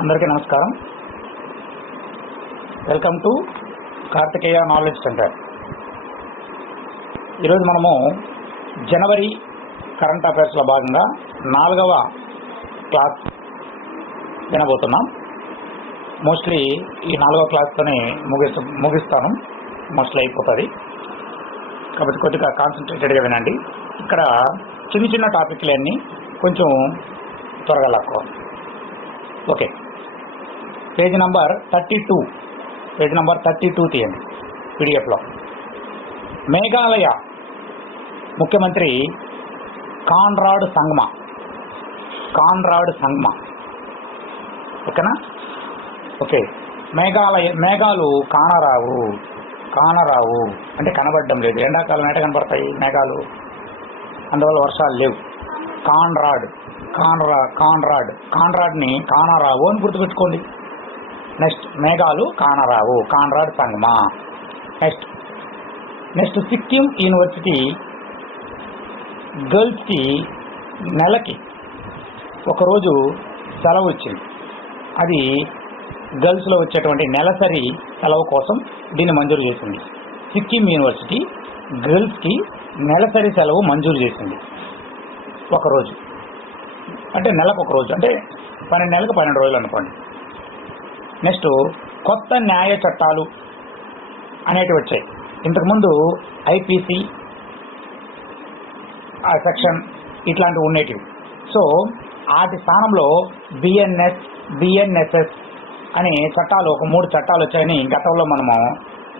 అందరికీ నమస్కారం. Welcome to Karthikeya knowledge centre. ఈరోజు మనము జనవరి కరెంట్ అఫైర్స్లో భాగంగా 4వ క్లాస్ వినబోతున్నాం. మోస్ట్లీ ఈ 4వ క్లాస్తోనే ముగిస్తాను, మోస్ట్లీ అయిపోతుంది కాబట్టి కొద్దిగా కాన్సన్ట్రేటెడ్గా వినండి. ఇక్కడ చిన్న చిన్న టాపిక్లన్నీ కొంచెం త్వరగా లాక్కోవాలి. ఓకే, పేజ్ నెంబర్ 32 తీయండి పీడిఎఫ్లో. మేఘాలయ ముఖ్యమంత్రి కాన్రాడ్ సంగ్మా. ఓకేనా? ఓకే, మేఘాలు కానరావు అంటే కనబడడం లేదు. ఎండాకాలం ఎట కనపడతాయి మేఘాలు, అందువల్ల వర్షాలు లేవు. కాన్రాడ్ని కానరావు అని గుర్తుపెట్టుకోండి. నెక్స్ట్ మేఘాలు కానరావు, Conrad Sangma. Next Sikkim university గర్ల్స్కి నెలకి ఒకరోజు సెలవు ఇచ్చింది. అది గర్ల్స్లో వచ్చేటువంటి నెలసరి సెలవు కోసం దీన్ని మంజూరు చేసింది. సిక్కిం యూనివర్సిటీ గర్ల్స్కి నెలసరి సెలవు మంజూరు చేసింది. ఒకరోజు అంటే నెలకు ఒక రోజు, అంటే 12 నెలలకు 12 రోజులు అనుకోండి. నెక్స్ట్ కొత్త న్యాయ చట్టాలు అనేటివి వచ్చాయి. ఇంతకుముందు ఐపీసీ సెక్షన్ ఇట్లాంటివి ఉండేటివి. సో వాటి స్థానంలో బిఎన్ఎస్ఎస్ అనే చట్టాలు, ఒక 3 చట్టాలు వచ్చాయని గతంలో మనము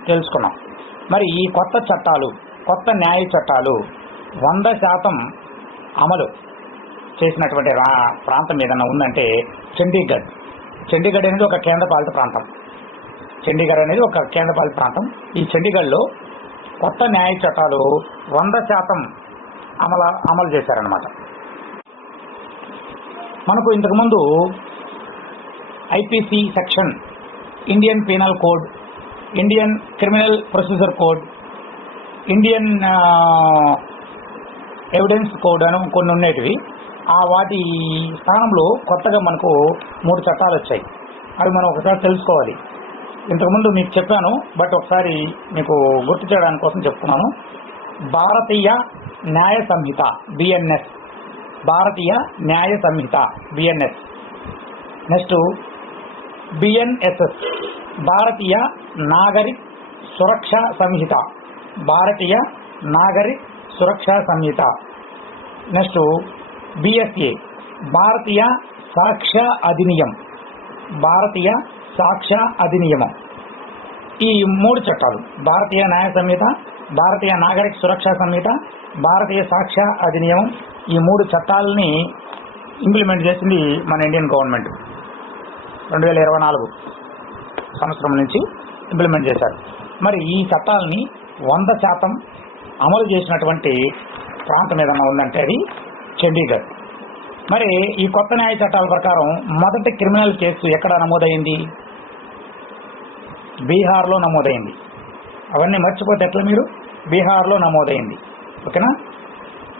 తెలుసుకున్నాం. మరి ఈ కొత్త న్యాయ చట్టాలు 100% అమలు చేసినటువంటి ప్రాంతం ఏదన్నా ఉందంటే చండీగఢ్ అనేది ఒక కేంద్రపాలిత ప్రాంతం. ఈ చండీగఢ్లో కొత్త న్యాయ చట్టాలు 100% అమలు చేశారనమాట. మనకు ఇంతకుముందు IPC section, Indian penal code, Indian criminal procedure code, Indian evidence code అని కొన్ని ఉండేటివి. వాటి స్థానంలో కొత్తగా మనకు 3 చట్టాలు వచ్చాయి. అవి మనం ఒకసారి తెలుసుకోవాలి. ఇంతకుముందు మీకు చెప్పాను, బట్ ఒకసారి మీకు గుర్తు చేయడానికి కోసం చెప్తున్నాను. భారతీయ న్యాయ సంహిత బిఎన్ఎస్, నెక్స్ట్ బిఎన్ఎస్ఎస్, భారతీయ నాగరిక్ సురక్షా సంహిత, నెక్స్ట్ బిఎస్ఏ, భారతీయ సాక్ష్య అధినియమం. ఈ 3 చట్టాలు, భారతీయ న్యాయ సంహిత, భారతీయ నాగరిక సురక్షా సంహిత, భారతీయ సాక్ష్య అధినియమం, ఈ 3 చట్టాలని ఇంప్లిమెంట్ చేసింది మన ఇండియన్ గవర్నమెంట్. 2024 సంవత్సరం నుంచి ఇంప్లిమెంట్ చేశారు. మరి ఈ చట్టాలని 100% అమలు చేసినటువంటి ప్రాంతం ఏదన్నా ఉందంటే అది చండీగఢ్. మరి ఈ కొత్త న్యాయ చట్టాల ప్రకారం మొదటి క్రిమినల్ కేసు ఎక్కడ నమోదైంది? బీహార్లో నమోదైంది. అవన్నీ మర్చిపోతే ఎట్లా మీరు? బీహార్లో నమోదైంది. ఓకేనా?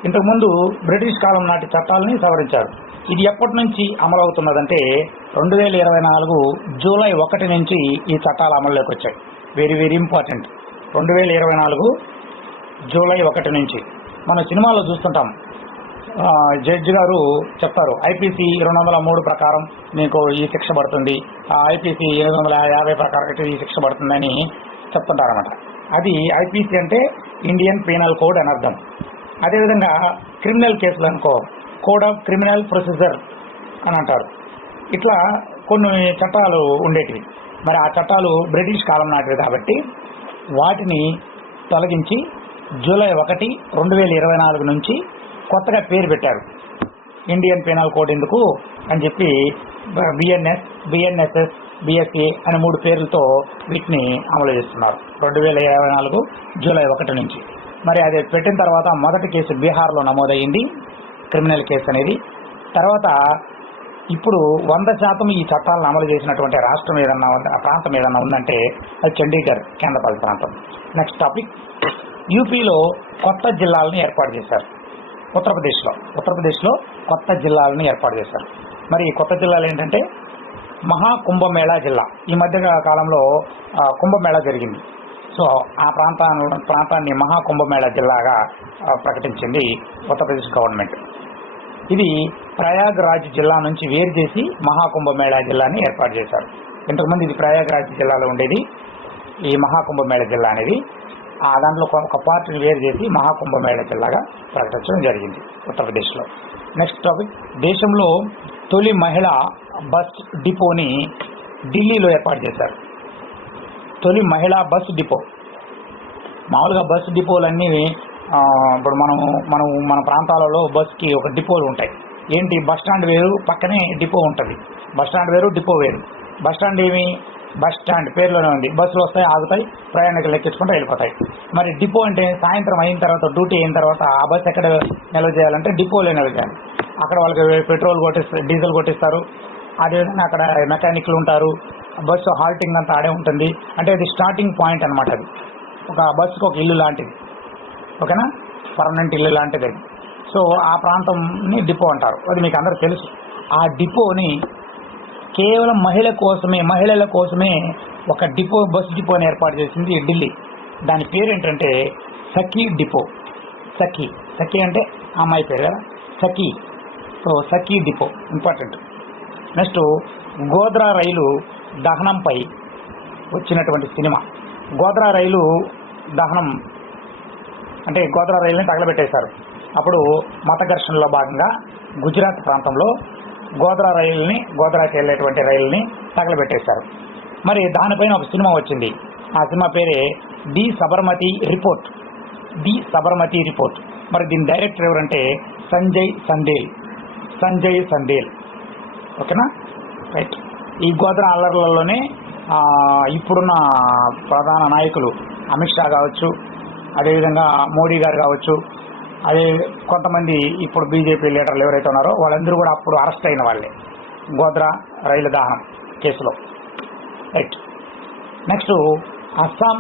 ఇంతకుముందు బ్రిటిష్ కాలం నాటి చట్టాలని సవరించారు. ఇది ఎప్పటి నుంచి అమలవుతున్నదంటే 2024 జూలై 1 నుంచి ఈ చట్టాలు అమల్లోకి వచ్చాయి. Very very important. 2024 జూలై 1 నుంచి. మన సినిమాలో చూస్తుంటాం, జడ్జి గారు చెప్తారు ఐపీసీ 203 ప్రకారం నీకు ఈ శిక్ష పడుతుంది, ఐపీసీ 750 ప్రకారం ఈ శిక్ష పడుతుందని చెప్తుంటారన్నమాట. అది ఐపీసీ అంటే ఇండియన్ పీనల్ కోడ్ అని అర్థం. అదేవిధంగా క్రిమినల్ కేసులు అనుకో కోడ్ ఆఫ్ క్రిమినల్ ప్రొసీజర్ అని అంటారు. ఇట్లా కొన్ని చట్టాలు ఉండేటివి. మరి ఆ చట్టాలు బ్రిటిష్ కాలం నాటివి కాబట్టి వాటిని తొలగించి జూలై 1, 2024 నుంచి కొత్తగా పేరు పెట్టారు. ఇండియన్ పీనల్ కోడ్ ఎందుకు అని చెప్పి బిఎన్ఎస్ఎస్, బిఎస్ఏ అనే 3 పేర్లతో వీటిని అమలు చేస్తున్నారు 2024 జూలై 1 నుంచి. మరి అది పెట్టిన తర్వాత మొదటి కేసు బీహార్లో నమోదయ్యింది, క్రిమినల్ కేసు అనేది. తర్వాత ఇప్పుడు 100% ఈ చట్టాలను అమలు చేసినటువంటి రాష్ట్రం ఏదన్నా ప్రాంతం ఏదన్నా ఉందంటే అది చండీగఢ్, కేంద్రపాలిత ప్రాంతం. నెక్స్ట్ టాపిక్, యూపీలో కొత్త జిల్లాలను ఏర్పాటు చేశారు. ఉత్తరప్రదేశ్లో కొత్త జిల్లాలను ఏర్పాటు చేశారు. మరి ఈ కొత్త జిల్లాలు ఏంటంటే మహాకుంభమేళా జిల్లా. ఈ మధ్య కాలంలో కుంభమేళా జరిగింది. సో ఆ ప్రాంతాన్ని మహాకుంభమేళా జిల్లాగా ప్రకటించింది ఉత్తరప్రదేశ్ గవర్నమెంట్. ఇది ప్రయాగ్రాజ్ జిల్లా నుంచి వేరు చేసి మహాకుంభమేళా జిల్లాని ఏర్పాటు చేశారు. ఇంతకుముందు ఇది ప్రయాగ్రాజ్ జిల్లాలో ఉండేది, ఈ మహాకుంభమేళా జిల్లా అనేది. దాంట్లో ఒక పార్టీని వేరు చేసి మహాకుంభమేళా జిల్లాగా ప్రకటించడం జరిగింది ఉత్తరప్రదేశ్లో. నెక్స్ట్ టాపిక్, దేశంలో తొలి మహిళా బస్ డిపోని ఢిల్లీలో ఏర్పాటు చేశారు. తొలి మహిళా బస్ డిపో. మామూలుగా బస్ డిపోలన్నీ ఇప్పుడు మన ప్రాంతాలలో బస్కి ఒక డిపోలు ఉంటాయి. ఏంటి, బస్ స్టాండ్ వేరు, పక్కనే డిపో ఉంటుంది. బస్ స్టాండ్ వేరు, డిపో వేరు. బస్ స్టాండ్ బస్ స్టాండ్ పేరులోనే ఉంది. బస్సులు వస్తాయి, ఆగుతాయి, ప్రయాణికులు ఎక్కించుకుంటూ వెళ్ళిపోతాయి. మరి డిపో అంటే సాయంత్రం అయిన తర్వాత, డ్యూటీ అయిన తర్వాత ఆ బస్ ఎక్కడ నిల్వ చేయాలంటే డిపోలో నిల్వ చేయాలి. అక్కడ వాళ్ళకి పెట్రోల్ డీజిల్ కొట్టిస్తారు. అదేవిధంగా అక్కడ మెకానిక్లు ఉంటారు. బస్సు హాల్టింగ్ అంతా ఆడే ఉంటుంది. అంటే అది స్టార్టింగ్ పాయింట్ అనమాట. అది ఒక బస్సుకు ఒక ఇల్లు లాంటిది, ఓకేనా, పర్మనెంట్ ఇల్లు లాంటిది. సో ఆ ప్రాంతంని డిపో అంటారు. అది మీకు అందరూ తెలుసు. ఆ డిపోని కేవలం మహిళల కోసమే ఒక బస్ డిపోని ఏర్పాటు చేసింది ఢిల్లీ. దాని పేరు ఏంటంటే సఖీ డిపో. సఖీ అంటే అమ్మాయి పేరు కదా, సఖీ. సో సఖీ డిపో ఇంపార్టెంట్. నెక్స్ట్, గోద్రా రైలు దహనంపై వచ్చినటువంటి సినిమా. గోద్రా రైలు దహనం అంటే గోద్రా రైలుని తగలబెట్టేశారు. అప్పుడు మత ఘర్షణలో భాగంగా గుజరాత్ ప్రాంతంలో గోద్రాకి వెళ్ళేటువంటి రైలుని తగలబెట్టేశారు. మరి దానిపైన ఒక సినిమా వచ్చింది. ఆ సినిమా పేరే ది సబర్మతి రిపోర్ట్. మరి దీని డైరెక్టర్ ఎవరంటే సంజయ్ సందేల్. ఓకేనా, రైట్. ఈ గోద్రా అల్లర్లలోనే ఇప్పుడున్న ప్రధాన నాయకులు అమిత్ షా కావచ్చు, అదేవిధంగా మోడీ గారు కావచ్చు, అదే కొంతమంది ఇప్పుడు బీజేపీ లీడర్లు ఎవరైతే ఉన్నారో వాళ్ళందరూ కూడా అప్పుడు అరెస్ట్ అయిన వాళ్ళే గోద్రా రైలు దహనం కేసులో, రైట్. నెక్స్ట్, అస్సాం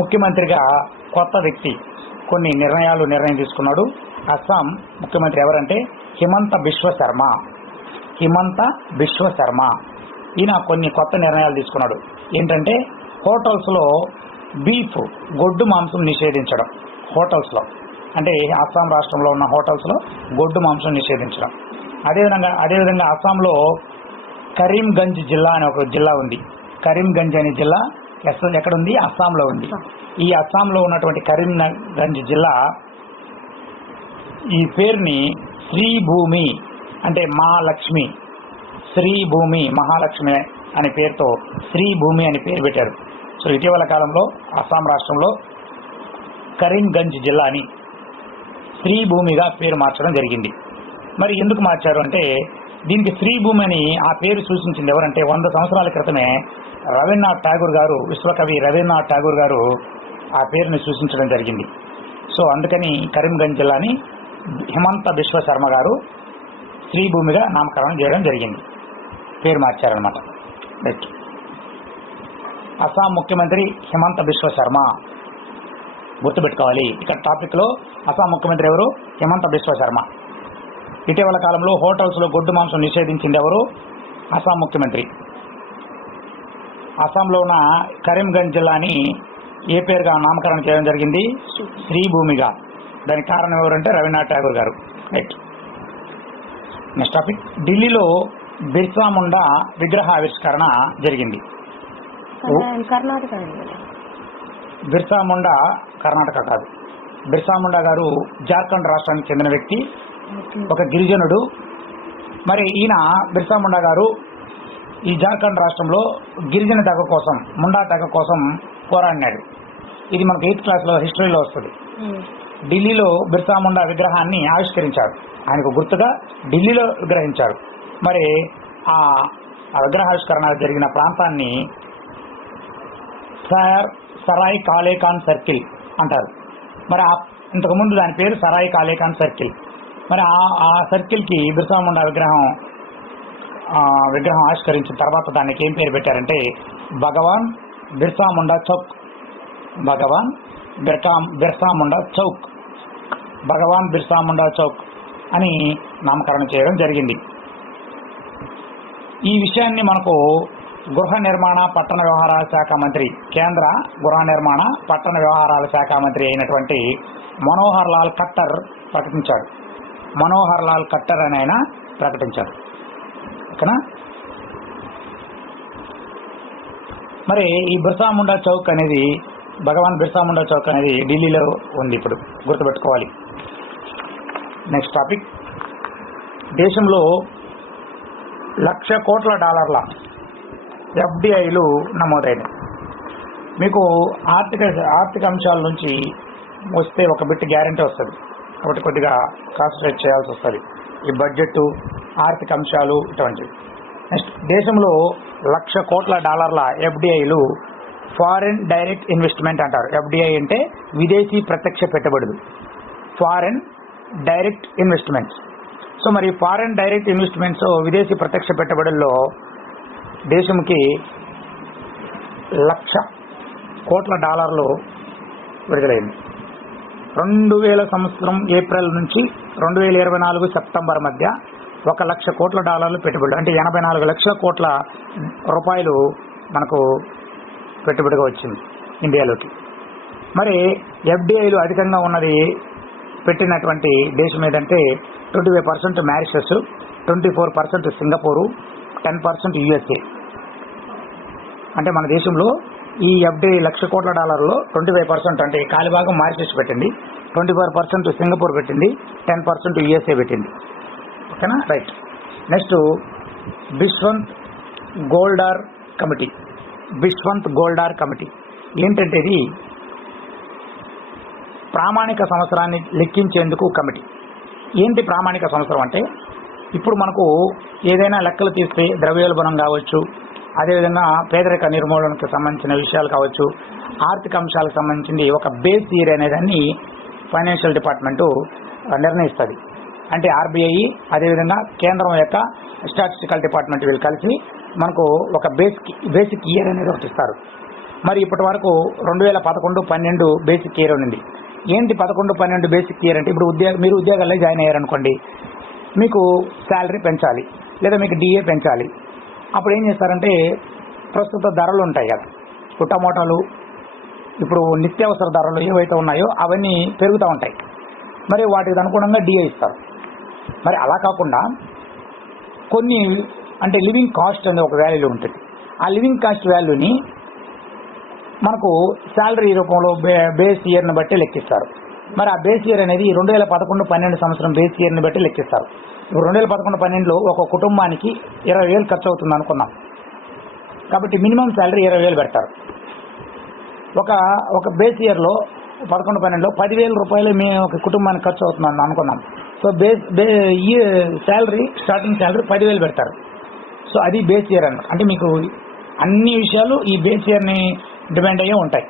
ముఖ్యమంత్రిగా కొత్త వ్యక్తి కొన్ని నిర్ణయం తీసుకున్నాడు. అస్సాం ముఖ్యమంత్రి ఎవరంటే హిమంత బిశ్వ శర్మ. ఈయన కొన్ని కొత్త నిర్ణయాలు తీసుకున్నాడు. ఏంటంటే హోటల్స్లో బీఫ్, గొడ్డు మాంసం నిషేధించడం. హోటల్స్లో అంటే అస్సాం రాష్ట్రంలో ఉన్న హోటల్స్లో గొడ్డు మాంసం నిషేధించడం. అదేవిధంగా అస్సాంలో కరీంగంజ్ జిల్లా అనే ఒక జిల్లా ఉంది. కరీంగంజ్ అనే జిల్లా ఎక్కడ ఉంది? అస్సాంలో ఉంది. ఈ అస్సాంలో ఉన్నటువంటి కరీంగంజ్ జిల్లా ఈ పేరుని శ్రీభూమి అంటే మహాలక్ష్మి, మహాలక్ష్మి అనే పేరుతో శ్రీభూమి అని పేరు పెట్టారు. సో ఇటీవల కాలంలో అస్సాం రాష్ట్రంలో కరీంగంజ్ జిల్లాని శ్రీభూమిగా పేరు మార్చడం జరిగింది. మరి ఎందుకు మార్చారు అంటే, దీనికి శ్రీభూమి అని ఆ పేరు సూచించింది ఎవరంటే 100 సంవత్సరాల క్రితమే విశ్వకవి రవీంద్రనాథ్ ఠాగూర్ గారు ఆ పేరుని సూచించడం జరిగింది. సో అందుకని కరీంగంజ్ జిల్లాని హిమంత బిశ్వ శర్మ గారు శ్రీభూమిగా నామకరణం చేయడం జరిగింది, పేరు మార్చారనమాట. రైట్. అస్సాం ముఖ్యమంత్రి హిమంత బిశ్వ శర్మ, గుర్తుపెట్టుకోవాలి. ఇక్కడ టాపిక్లో అస్సాం ముఖ్యమంత్రి ఎవరు? హిమంత బిశ్వ శర్మ. ఇటీవల కాలంలో హోటల్స్లో గొడ్డు మాంసం నిషేధించింది ఎవరు? అస్సాం ముఖ్యమంత్రి. అస్సాంలో ఉన్న కరీంగంజ్ జిల్లాని ఏ పేరుగా నామకరణం చేయడం జరిగింది? శ్రీభూమిగా. దానికి కారణం ఎవరంటే రవీంద్రనాథ్ ఠాగూర్ గారు. రైట్. నెక్స్ట్ టాపిక్, ఢిల్లీలో బిర్సా ముండా విగ్రహ ఆవిష్కరణ జరిగింది. బిర్సా ముండా కర్ణాటక కాదు. బిర్సా ముండా గారు జార్ఖండ్ రాష్ట్రానికి చెందిన వ్యక్తి, ఒక గిరిజనుడు. మరి ఈయన బిర్సా ముండా గారు ఈ జార్ఖండ్ రాష్ట్రంలో గిరిజన తెగ కోసం, ముండా తెగ కోసం పోరాడినాడు. ఇది మనకు 8th క్లాస్లో హిస్టరీలో వస్తుంది. ఢిల్లీలో బిర్సా ముండా విగ్రహాన్ని ఆవిష్కరించారు. ఆయనకు గుర్తుగా ఢిల్లీలో విగ్రహించారు. మరి ఆ విగ్రహావిష్కరణ జరిగిన ప్రాంతాన్ని సరాయ్ కాలేఖాన్ సర్కిల్ అంటారు. మరి ఇంతకుముందు దాని పేరు సరాయ్ కాలేఖాన్ సర్కిల్. మరి ఆ సర్కిల్కి బిర్సా ముండా విగ్రహం ఆవిష్కరించిన తర్వాత దానికి ఏం పేరు పెట్టారంటే భగవాన్ బిర్సా ముండా చౌక్. భగవాన్ బిర్సా ముండా చౌక్ అని నామకరణం చేయడం జరిగింది. ఈ విషయాన్ని మనకు గృహ నిర్మాణ పట్టణ వ్యవహారాల శాఖ మంత్రి, కేంద్ర గృహ నిర్మాణ పట్టణ వ్యవహారాల శాఖ మంత్రి అయినటువంటి మనోహర్ లాల్ ఖట్టర్ ప్రకటించాడు. మనోహర్ లాల్ ఖట్టర్ అని ఆయన ప్రకటించాడు. ఓకేనా. మరి ఈ బిర్సా ముండా చౌక్ అనేది, భగవాన్ బిర్సా ముండా చౌక్ అనేది ఢిల్లీలో ఉంది, ఇప్పుడు గుర్తుపెట్టుకోవాలి. నెక్స్ట్ టాపిక్, దేశంలో $1,00,000 కోట్ల FDIలు నమోదైనవి. మీకు ఆర్థిక అంశాల నుంచి వస్తే ఒక బిట్ గ్యారెంటీ వస్తుంది, కాబట్టి కొద్దిగా కాన్సన్ట్రేట్ చేయాల్సి వస్తుంది ఈ బడ్జెట్, ఆర్థిక అంశాలు ఇటువంటివి. నెక్స్ట్, దేశంలో $1,00,000 కోట్ల FDIలు ఫారెన్ డైరెక్ట్ ఇన్వెస్ట్మెంట్ అంటారు. FDI అంటే విదేశీ ప్రత్యక్ష పెట్టుబడులు, ఫారెన్ డైరెక్ట్ ఇన్వెస్ట్మెంట్స్. సో మరి ఫారెన్ డైరెక్ట్ ఇన్వెస్ట్మెంట్స్, విదేశీ ప్రత్యక్ష పెట్టుబడుల్లో దేశంకి $1,00,000 కోట్ల విడుదలైంది. 2000 సంవత్సరం ఏప్రిల్ నుంచి 2024 సెప్టెంబర్ మధ్య $1,00,000 కోట్ల పెట్టుబడులు, అంటే 84 లక్షల కోట్ల రూపాయలు మనకు పెట్టుబడిగా వచ్చింది ఇండియాలోకి. మరి FDIలు అధికంగా ఉన్నది పెట్టినటువంటి దేశం ఏదంటే 25% మారిషస్, 24% సింగపూరు, 10% USA. అంటే మన దేశంలో ఈ FDI $1,00,000 కోట్ల 25% అంటే కాలిభాగం మారిషస్ పెట్టింది, 24% సింగపూర్ పెట్టింది, 10% USA పెట్టింది. ఓకేనా, right. Next, Bishwanath Goldar committee. Bishwanath Goldar committee ఏంటంటే ఇది ప్రామాణిక సంవత్సరాన్ని లెక్కించేందుకు కమిటీ. ఏంటి ప్రామాణిక సంవత్సరం అంటే, ఇప్పుడు మనకు ఏదైనా లెక్కలు తీస్తే ద్రవ్యోల్బణం కావచ్చు, అదేవిధంగా పేదరిక నిర్మూలనకు సంబంధించిన విషయాలు కావచ్చు, ఆర్థిక అంశాలకు సంబంధించింది ఒక బేస్ ఇయర్ అనేదాన్ని ఫైనాన్షియల్ డిపార్ట్మెంటు నిర్ణయిస్తుంది. అంటే RBI, అదేవిధంగా కేంద్రం యొక్క స్టాటిస్టికల్ డిపార్ట్మెంట్ వీళ్ళు కలిసి మనకు ఒక బేసిక్ ఇయర్ అనేది ఒకటి ఇస్తారు. మరి ఇప్పటి వరకు 2011-12 బేసిక్ ఇయర్ ఉంది. ఏంటి 11-12 బేసిక్ ఇయర్ అంటే, ఇప్పుడు మీరు ఉద్యోగాల్లో జాయిన్ అయ్యారనుకోండి, మీకు శాలరీ పెంచాలి లేదా మీకు DA పెంచాలి. అప్పుడు ఏం చేస్తారంటే, ప్రస్తుత ధరలు ఉంటాయి కదా, ఇప్పుడు టమోటాలు, ఇప్పుడు నిత్యావసర ధరలు ఏవైతే ఉన్నాయో అవన్నీ పెరుగుతూ ఉంటాయి. మరి వాటికి అనుగుణంగా DA ఇస్తారు. మరి అలా కాకుండా కొన్ని అంటే లివింగ్ కాస్ట్ అనే ఒక వాల్యూ ఉంటుంది. ఆ లివింగ్ కాస్ట్ వాల్యూని మనకు శాలరీ రూపంలో బేస్ ఇయర్ని బట్టి లెక్కిస్తారు. మరి ఆ బేస్ ఇయర్ అనేది 2011-12 సంవత్సరం బేస్ ఇయర్ని బట్టి లెక్కిస్తారు. ఇప్పుడు 2011-12లో ఒక కుటుంబానికి 20,000 ఖర్చు అవుతుంది అనుకున్నాం, కాబట్టి మినిమం శాలరీ 20,000 పెడతారు. ఒక బేస్ ఇయర్లో 11-12లో 10,000 రూపాయలు మీ ఒక కుటుంబానికి ఖర్చు అవుతుంది అనుకున్నాం. సో ఈ శాలరీ, స్టార్టింగ్ శాలరీ 10,000 పెడతారు. సో అది బేస్ ఇయర్ అన్నమాట. అంటే మీకు అన్ని విషయాలు ఈ బేస్ ఇయర్ని డిపెండ్ అయ్యే ఉంటాయి.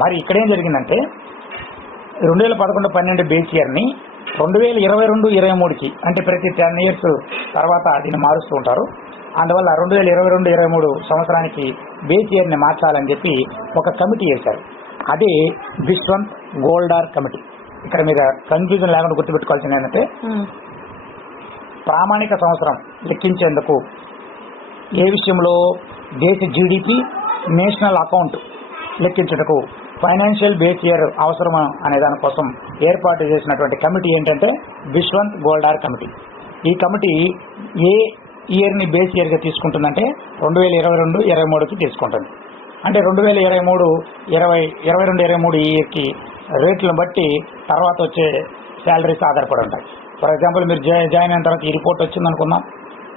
మరి ఇక్కడేం జరిగిందంటే, 2011-12 బేస్ ఇయర్ని 2022-23కి, అంటే ప్రతి 10 years తర్వాత దీన్ని మారుస్తూ ఉంటారు. అందువల్ల 2022-23 సంవత్సరానికి బేస్ ఇయర్ని మార్చాలని చెప్పి ఒక కమిటీ వేశారు. అదే బిశ్వంత్ గోల్డార్ కమిటీ. ఇక్కడ మీరు కన్ఫ్యూజన్ లేకుండా గుర్తుపెట్టుకోవాల్సింది ఏంటంటే, ప్రామాణిక సంవత్సరం లెక్కించేందుకు ఏ విషయంలో దేశ GDP, నేషనల్ అకౌంట్ లెక్కించుటకు ఫైనాన్షియల్ బేస్ ఇయర్ అవసరం అనే దానికోసం ఏర్పాటు చేసినటువంటి కమిటీ ఏంటంటే బిశ్వంత్ గోల్డార్ కమిటీ. ఈ కమిటీ ఏ ఇయర్ని బేస్ ఇయర్గా తీసుకుంటుందంటే 2022-23కి తీసుకుంటుంది. అంటే 2023 ఇయర్కి రేట్లను బట్టి తర్వాత వచ్చే శాలరీస్ ఆధారపడి ఉంటాయి. ఫర్ ఎగ్జాంపుల్, మీరు జాయిన్ అయిన తర్వాత ఈ రిపోర్ట్ వచ్చింది అనుకుందాం,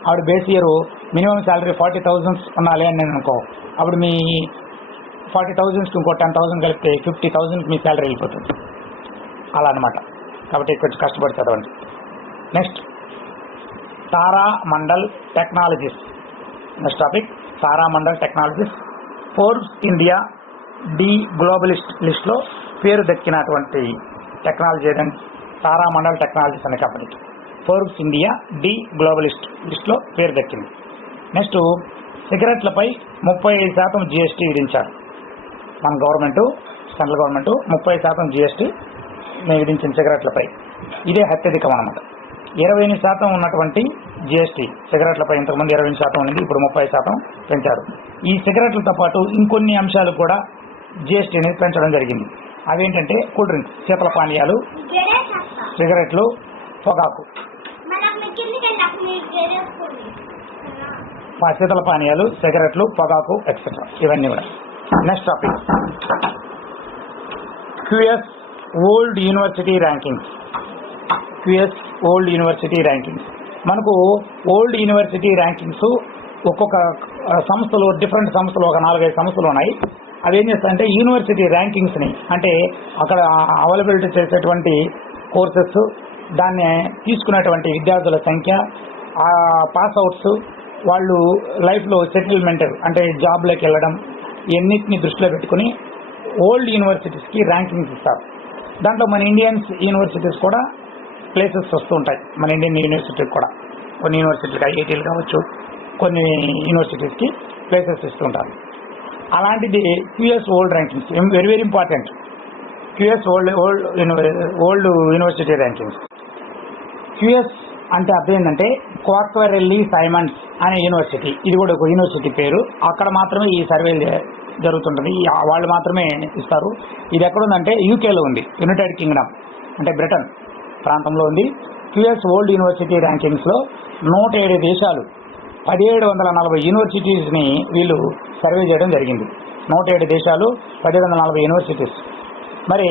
ఆవిడ బేస్ ఇయర్ మినిమం శాలరీ 40,000 ఉండాలి అని నేను అనుకో, అప్పుడు మీ 40,000కి ఇంకో 10,000 కలిపితే 50,000కి మీ శాలరీ వెళ్ళిపోతుంది. అలా అనమాట. కాబట్టి కొంచెం కష్టపడి చదవండి. Next, Tara Mandal technologies. Next topic, Tara Mandal technologies. Forbes India the globalist లిస్ట్లో పేరు దక్కినటువంటి టెక్నాలజీ ఏదంటే తారా మండల్ టెక్నాలజీస్ అనే కంపెనీకి ఫోర్బ్స్ ఇండియా డి గ్లోబలిస్ట్ లిస్ట్లో పేరు దక్కింది. నెక్స్ట్, సిగరెట్లపై 35% GST విధించారు మన గవర్నమెంటు, సెంట్రల్ గవర్నమెంటు 30% GST విధించిన సిగరెట్లపై. ఇదే అత్యధికం అన్నమాట. 28% ఉన్నటువంటి జిఎస్టీ సిగరెట్లపై ఇంతకుముందు 28% ఉన్నది, ఇప్పుడు 30% పెంచారు. ఈ సిగరెట్లతో పాటు ఇంకొన్ని అంశాలు కూడా జిఎస్టీని పెంచడం జరిగింది. అవేంటంటే కూల్ డ్రింక్స్, శీతల పానీయాలు, సిగరెట్లు, పొగాకు. శీతల పానీయాలు, సిగరెట్లు, పొగాకు ఎక్సెట్రా ఇవన్నీ కూడా. Next topic QS old university rankings. QS old university rankings. మనకు ఓల్డ్ యూనివర్సిటీ ర్యాంకింగ్స్ ఒక్కొక్క సంస్థలు, డిఫరెంట్ సంస్థలు, ఒక 4-5 సంస్థలు ఉన్నాయి. అవి ఏం చేస్తాయంటే యూనివర్సిటీ ర్యాంకింగ్స్ని, అంటే అక్కడ అవైలబిలిటీ చేసేటువంటి కోర్సెస్, దాన్ని తీసుకునేటువంటి విద్యార్థుల సంఖ్య, పాస్ అవుట్స్, వాళ్ళు లైఫ్లో సెటిల్మెంట్ అంటే జాబ్లోకి వెళ్ళడం, ఇవన్నిటిని దృష్టిలో పెట్టుకుని ఓల్డ్ యూనివర్సిటీస్కి ర్యాంకింగ్స్ ఇస్తారు. దాంట్లో మన ఇండియన్స్ యూనివర్సిటీస్ కూడా ప్లేసెస్ వస్తూ ఉంటాయి. మన ఇండియన్ యూనివర్సిటీకి కూడా కొన్ని యూనివర్సిటీలకు, ఐఐటీలు కావచ్చు, కొన్ని యూనివర్సిటీస్కి ప్లేసెస్ ఇస్తూ ఉంటారు. అలాంటిది QS old rankings, very very important. QS old university rankings. QS అంటే అర్థం ఏంటంటే క్వార్క్వరెల్లి సైమండ్స్ అనే యూనివర్సిటీ, ఇది కూడా ఒక యూనివర్సిటీ పేరు. అక్కడ మాత్రమే ఈ సర్వేలు జరుగుతుంటుంది, వాళ్ళు మాత్రమే ఇస్తారు. ఇది ఎక్కడుందంటే యూకేలో ఉంది, యునైటెడ్ కింగ్డమ్ అంటే బ్రిటన్ ప్రాంతంలో ఉంది. క్యూఎస్ ఓల్డ్ యూనివర్సిటీ ర్యాంకింగ్స్లో 107 దేశాలు, 1740 యూనివర్సిటీస్ని వీళ్ళు సర్వే చేయడం జరిగింది. 107 దేశాలు, 1740 యూనివర్సిటీస్. మరి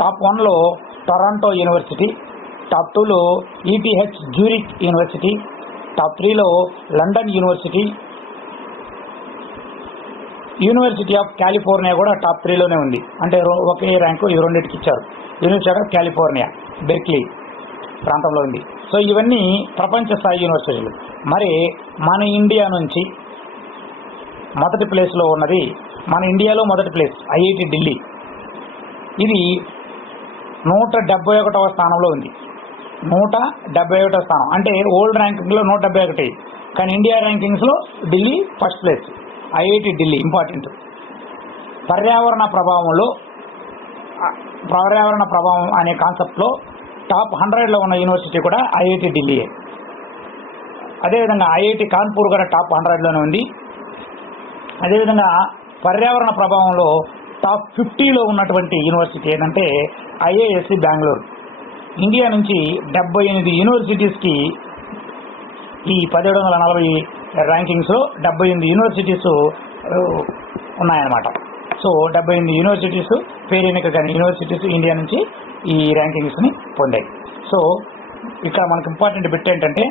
టాప్ 1లో టొరంటో యూనివర్సిటీ, టాప్ 2లో ఈటీహెచ్ జ్యూరిక్ యూనివర్సిటీ, టాప్ 3లో London university, university of California కూడా టాప్ 3లోనే ఉంది. అంటే ఒకే ర్యాంకు ఇది రెండింటికి ఇచ్చారు. యూనివర్సిటీ ఆఫ్ కాలిఫోర్నియా బెర్క్లీ ప్రాంతంలో ఉంది. సో ఇవన్నీ ప్రపంచ స్థాయి యూనివర్సిటీలు. మరి మన ఇండియా నుంచి మొదటి ప్లేస్లో ఉన్నది, మన ఇండియాలో మొదటి ప్లేస్ ఐఐటి ఢిల్లీ. ఇది 171వ స్థానంలో ఉంది. 171వ స్థానం అంటే ఓల్డ్ ర్యాంకింగ్లో 171, కానీ ఇండియా ర్యాంకింగ్స్లో Delhi first place. IIT Delhi important. పర్యావరణ ప్రభావం అనే కాన్సెప్ట్లో టాప్ 100లో ఉన్న యూనివర్సిటీ కూడా ఐఐటి ఢిల్లీయే. అదేవిధంగా ఐఐటి కాన్పూర్ కూడా టాప్ 100లోనే ఉంది. అదేవిధంగా పర్యావరణ ప్రభావంలో టాప్ 50లో ఉన్నటువంటి యూనివర్సిటీ ఏంటంటే ఐఐఎస్సి బెంగళూరు. ఇండియా నుంచి 78 యూనివర్సిటీస్కి ఈ 1740 ర్యాంకింగ్స్లో 78 యూనివర్సిటీస్ ఉన్నాయన్నమాట. సో 78 యూనివర్సిటీస్, పేరెన్నిక కానీ యూనివర్సిటీస్ ఇండియా నుంచి ఈ ర్యాంకింగ్స్ని పొందాయి. సో ఇక్కడ మనకు ఇంపార్టెంట్ బిట్ ఏంటంటే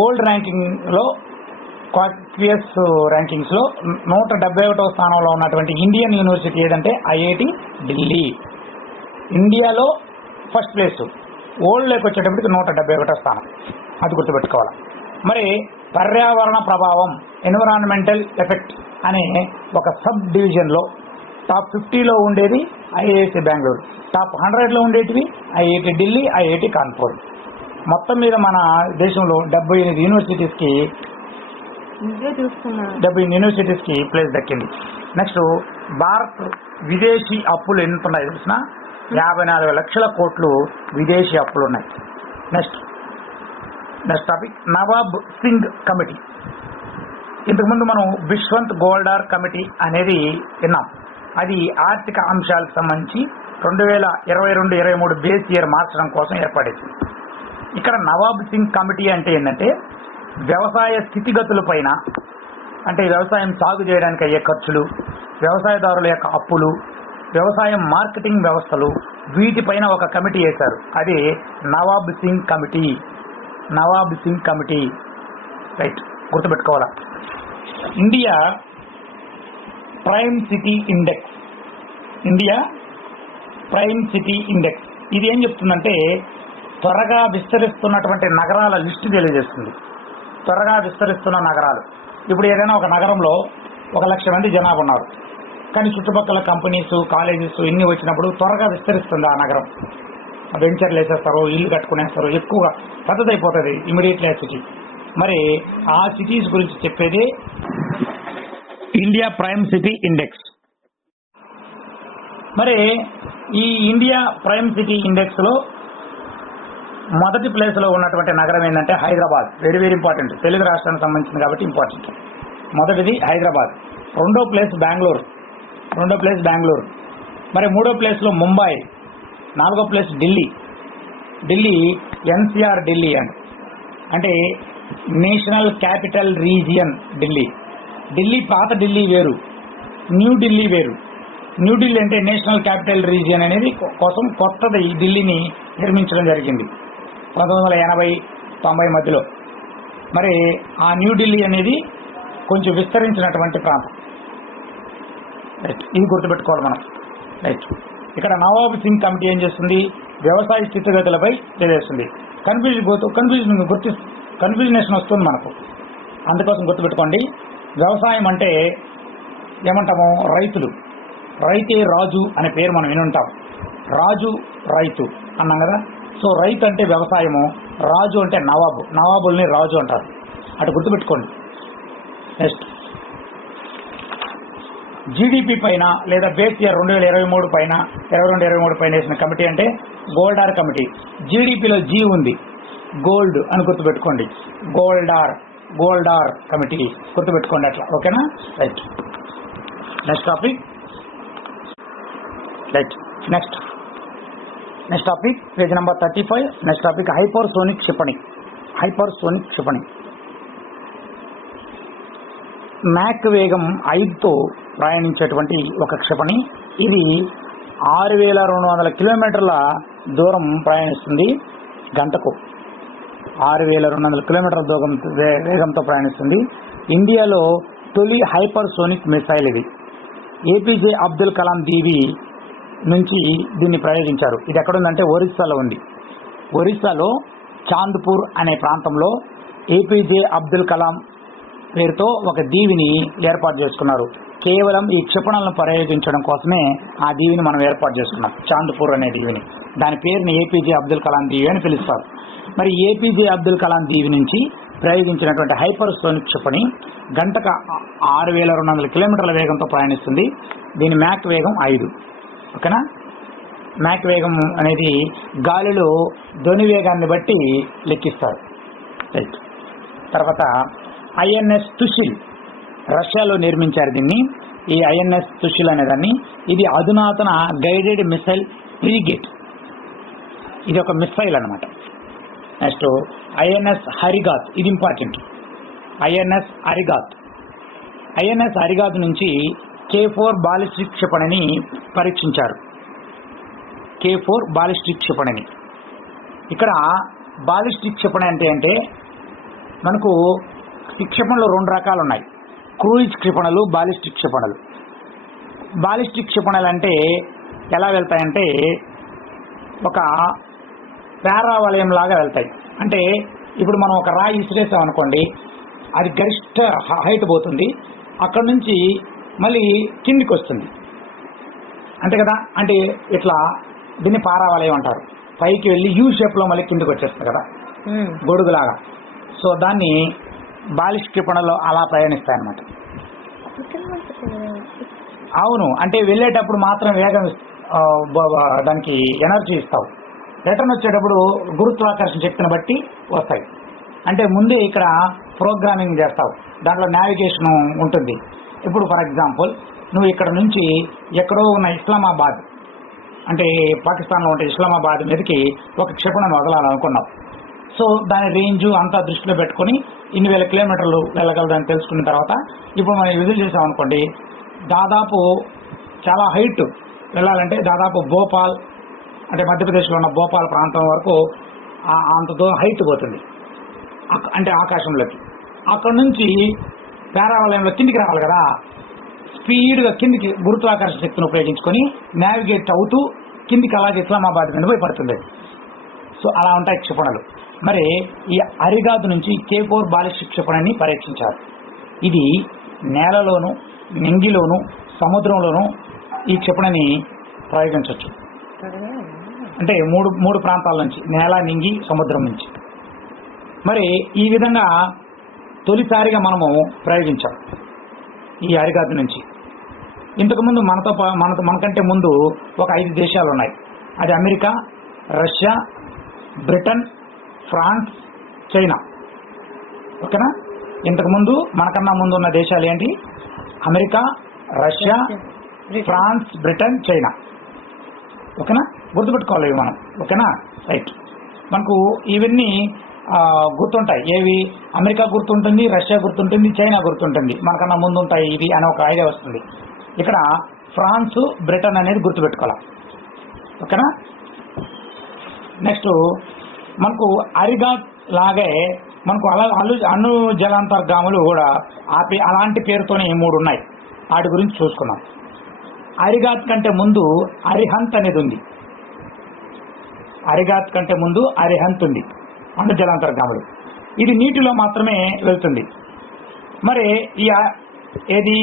ఓల్డ్ ర్యాంకింగ్లో క్యూఎస్ ర్యాంకింగ్స్లో 171వ స్థానంలో ఉన్నటువంటి ఇండియన్ యూనివర్సిటీ ఏదంటే ఐఐటి ఢిల్లీ. ఇండియాలో ఫస్ట్ ప్లేస్, ఓల్డ్లోకి వచ్చేటప్పటికి 171వ స్థానం. అది గుర్తుపెట్టుకోవాలి. మరి పర్యావరణ ప్రభావం, ఎన్విరాన్మెంటల్ ఎఫెక్ట్ అనే ఒక సబ్ డివిజన్లో టాప్ 50లో ఉండేది ఐఐఎస్సి బెంగళూరు, టాప్ 100లో ఉండేటివి ఐఐటి ఢిల్లీ, ఐఐటి కాన్పూర్. మొత్తం మీద మన దేశంలో 78 యూనివర్సిటీస్కి ప్లేస్ దక్కింది. నెక్స్ట్ భారత్ విదేశీ అప్పులు ఎంత ఉన్నాయి తెలిసిన 54 లక్షల కోట్లు విదేశీ అప్పులు ఉన్నాయి. Next topic Nawab Singh committee. ఇంతకుముందు మనం బిశ్వంత్ గోల్డార్ కమిటీ అనేది విన్నాం. అది ఆర్థిక అంశాలకు సంబంధించి 2022-23 బేస్ ఇయర్ మార్చడం కోసం ఏర్పడేది. ఇక్కడ నవాబ్ సింగ్ కమిటీ అంటే ఏంటంటే వ్యవసాయ స్థితిగతుల పైన, అంటే వ్యవసాయం సాగు చేయడానికి అయ్యే ఖర్చులు, వ్యవసాయదారుల యొక్క అప్పులు, వ్యవసాయం మార్కెటింగ్ వ్యవస్థలు, వీటిపైన ఒక కమిటీ వేశారు. అది Nawab Singh committee. Nawab Singh committee right, గుర్తుపెట్టుకోవాలా. India prime city index. India prime city index ఇది ఏం చెప్తుందంటే త్వరగా విస్తరిస్తున్నటువంటి నగరాల లిస్టు తెలియజేస్తుంది. త్వరగా విస్తరిస్తున్న నగరాలు. ఇప్పుడు ఏదైనా ఒక నగరంలో 1,00,000 మంది జనాభా ఉన్నారు, కానీ చుట్టుపక్కల కంపెనీస్, కాలేజెస్ ఇన్ని వచ్చినప్పుడు త్వరగా విస్తరిస్తుంది ఆ నగరం. వెంచర్లు వేసేస్తారు, ఇల్లు కట్టుకునేస్తారు, ఎక్కువగా పెద్దదైపోతుంది ఇమీడియట్లీ ఆ సిటీ. మరి ఆ సిటీస్ గురించి చెప్పేది ఇండియా ప్రైమ్ సిటీ ఇండెక్స్. మరి ఈ ఇండియా ప్రైమ్ సిటీ ఇండెక్స్లో మొదటి ప్లేస్లో ఉన్నటువంటి నగరం ఏంటంటే Hyderabad. Very very important, Telugu రాష్ట్రానికి సంబంధించింది కాబట్టి ఇంపార్టెంట్. మొదటిది హైదరాబాద్. రెండో ప్లేస్ బెంగళూరు. మరి మూడో ప్లేస్లో ముంబై. నాలుగో ప్లేస్ ఢిల్లీ ఎన్సిఆర్ ఢిల్లీ అంటే నేషనల్ క్యాపిటల్ రీజియన్ ఢిల్లీ పాత ఢిల్లీ వేరు, న్యూ ఢిల్లీ వేరు. న్యూ ఢిల్లీ అంటే నేషనల్ క్యాపిటల్ రీజియన్ అనేది కోసం కొత్తది ఈ ఢిల్లీని నిర్మించడం జరిగింది 1980-90 మధ్యలో. మరి ఆ న్యూ ఢిల్లీ అనేది కొంచెం విస్తరించినటువంటి ప్రాంతం. రైట్, ఇది గుర్తుపెట్టుకోవాలి మనం. రైట్, ఇక్కడ నవాబ్ సింగ్ కమిటీ ఏం చేస్తుంది? వ్యవసాయ స్థితిగతులపై తెలియజేస్తుంది. కన్ఫ్యూజనేషన్ వస్తుంది మనకు, అందుకోసం గుర్తుపెట్టుకోండి. వ్యవసాయం అంటే ఏమంటాము? రైతే రాజు అనే పేరు మనం వినుంటాం. రాజు రైతు అన్నాం కదా. సో రైతు అంటే వ్యవసాయము, రాజు అంటే నవాబుల్ని రాజు అంటారు. అటు గుర్తుపెట్టుకోండి. నెక్స్ట్, జీడిపి పైన లేదా బేస్ ఇయర్ 2023 పైన 22-23 పైన వేసిన కమిటీ అంటే గోల్డార్ కమిటీ. జీడిపిలో జీ ఉంది, గోల్డ్ అని గుర్తుపెట్టుకోండి. గోల్డార్ కమిటీ గుర్తుపెట్టుకోండి అట్లా, ఓకేనా? Right, next topic. Next topic page number 35. Next topic hypersonic క్షిపణి. మ్యాక్ వేగం 5తో ప్రయాణించేటువంటి ఒక క్షిపణి. ఇది 6200 కిలోమీటర్ల దూరం ప్రయాణిస్తుంది గంటకు. 6200 కిలోమీటర్ల వేగంతో ప్రయాణిస్తుంది. ఇండియాలో తొలి హైపర్సోనిక్ మిసైల్ ఇది. ఏపీజే అబ్దుల్ కలాం దీవి నుంచి దీన్ని ప్రయోగించారు. ఇది ఎక్కడుందంటే ఒరిస్సాలో ఉంది. ఒరిస్సాలో చాంద్పూర్ అనే ప్రాంతంలో ఏపీజే అబ్దుల్ కలాం పేరుతో ఒక దీవిని ఏర్పాటు చేసుకున్నారు. కేవలం ఈ క్షిపణులను ప్రయోగించడం కోసమే ఆ దీవిని మనం ఏర్పాటు చేసుకున్నాం, చాంద్పూర్ అనే దీవిని. దాని పేరుని ఏపీజే అబ్దుల్ కలాం దీవి అని పిలుస్తారు. మరి ఏపీజే అబ్దుల్ కలాం దీవి నుంచి ప్రయోగించినటువంటి హైపర్సోనిక్ క్షిపణి గంటకు 6200 కిలోమీటర్ల వేగంతో ప్రయాణిస్తుంది. దీని మ్యాక్ వేగం 5, ఓకేనా? మ్యాక్ వేగం అనేది గాలిలో ధ్వని వేగాన్ని బట్టి లెక్కిస్తారు. రైట్, తర్వాత ఐఎన్ఎస్ తుషిల్, రష్యాలో నిర్మించారు దీన్ని. ఈ ఐఎన్ఎస్ తుషిల్ అనేదాన్ని, ఇది అధునాతన గైడెడ్ మిసైల్ ఫ్రిగేట్. ఇది ఒక మిసైల్ అన్నమాట. నెక్స్ట్ ఐఎన్ఎస్ హరిగాత్, ఇది ఇంపార్టెంట్. ఐఎన్ఎస్ హరిగాత్ నుంచి K4 బాలిస్టిక్ క్షిపణిని పరీక్షించారు. K4 ballistic క్షిపణిని. ఇక్కడ బాలిస్టిక్ క్షిపణి అంటే మనకు ఈ క్షిపణులు 2 రకాలు ఉన్నాయి, క్రూయిజ్ క్షిపణులు, బాలిస్టిక్ క్షిపణులు. బాలిస్టిక్ క్షిపణులు అంటే ఎలా వెళ్తాయంటే ఒక పారావలయం లాగా వెళ్తాయి. అంటే ఇప్పుడు మనం ఒక రాయి ఇసిరేసాం అనుకోండి, అది గరిష్ట హైట్ పోతుంది, అక్కడ నుంచి మళ్ళీ కిందికి వస్తుంది అంతే కదా. అంటే ఇట్లా దీన్ని పారావలయం అంటారు. పైకి వెళ్ళి యూ షేప్లో మళ్ళీ కిందికి వచ్చేస్తుంది కదా, గొడుగులాగా. సో దాన్ని బాలిస్టిక్ క్షిపణులు అలా ప్రయాణిస్తాయి అన్నమాట. అవును, అంటే వెళ్ళేటప్పుడు మాత్రం వేగం దానికి ఎనర్జీ ఇస్తావు, రిటర్న్ వచ్చేటప్పుడు గురుత్వాకర్షణ శక్తిని బట్టి వస్తాయి. అంటే ముందే ఇక్కడ ప్రోగ్రామింగ్ చేస్తావు, దాంట్లో నావిగేషన్ ఉంటుంది. ఇప్పుడు ఫర్ ఎగ్జాంపుల్ నువ్వు ఇక్కడ నుంచి ఎక్కడో ఉన్న ఇస్లామాబాద్, అంటే పాకిస్తాన్లో ఉంటే ఇస్లామాబాద్ మీదకి ఒక క్షిపణిని వదలాలనుకున్నావు. సో దాని రేంజ్ అంతా దృష్టిలో పెట్టుకొని ఇన్ని వేల కిలోమీటర్లు వెళ్ళగలదని తెలుసుకున్న తర్వాత ఇప్పుడు మనం విజిల్ చేసామనుకోండి, దాదాపు చాలా హైట్ వెళ్ళాలంటే దాదాపు భోపాల్, అంటే మధ్యప్రదేశ్లో ఉన్న భోపాల్ ప్రాంతం వరకు అంతతో హైట్ పోతుంది, అంటే ఆకాశంలోకి. అక్కడ నుంచి పారావలయంలో కిందికి రావాలి కదా, స్పీడ్గా కిందికి గురుత్వాకర్షణ శక్తిని ఉపయోగించుకొని నావిగేట్ అవుతూ కిందికి అలాగే ఇస్లామాబాద్ మీద పోయి పడుతుంది. సో అలా ఉంటాయి క్షిపణులు. మరి ఈ హరిగాత్ నుంచి K4 బాలిస్టిక్ క్షిపణిని పరీక్షించారు. ఇది నేలలోను, నింగిలోను, సముద్రంలోను ఈ క్షిపణిని ప్రయోగించవచ్చు. అంటే మూడు ప్రాంతాల నుంచి, నేల, నింగి, సముద్రం నుంచి. మరి ఈ విధంగా తొలిసారిగా మనము ప్రయోగించాం ఈ హరిగాత్ నుంచి. ఇంతకుముందు మనకంటే ముందు ఒక 5 దేశాలు ఉన్నాయి. అది America, Russia, Britain, France, China. ఓకేనా? ఇంతకుముందు మనకన్నా ముందు ఉన్న దేశాలు ఏంటి? America, Russia, France, Britain, China. ఓకేనా? గుర్తుపెట్టుకోవాలి ఇవి మనం. ఓకేనా? రైట్. మనకు ఇవన్నీ గుర్తుంటాయి. ఏవి? అమెరికా గుర్తుంటుంది, రష్యా గుర్తుంటుంది, చైనా గుర్తుంటుంది, మనకన్నా ముందు ఉంటాయి ఇవి అని ఒక ఐడియా వస్తుంది. ఇక్కడ ఫ్రాన్స్, బ్రిటన్ అనేది గుర్తుపెట్టుకోవాలి. ఓకేనా? నెక్స్ట్ మనకు అరిగాత్ లాగే మనకు అణు జలాంతర్గాములు కూడా అలాంటి పేరుతోనే 3 ఉన్నాయి. వాటి గురించి చూసుకున్నాం. అరిగాత్ కంటే ముందు అరిహంత్ అనేది ఉంది. అరిగాత్ కంటే ముందు అరిహంత్ ఉంది, అణు జలాంతర్గాములు. ఇది నీటిలో మాత్రమే వెళ్తుంది. మరి ఏది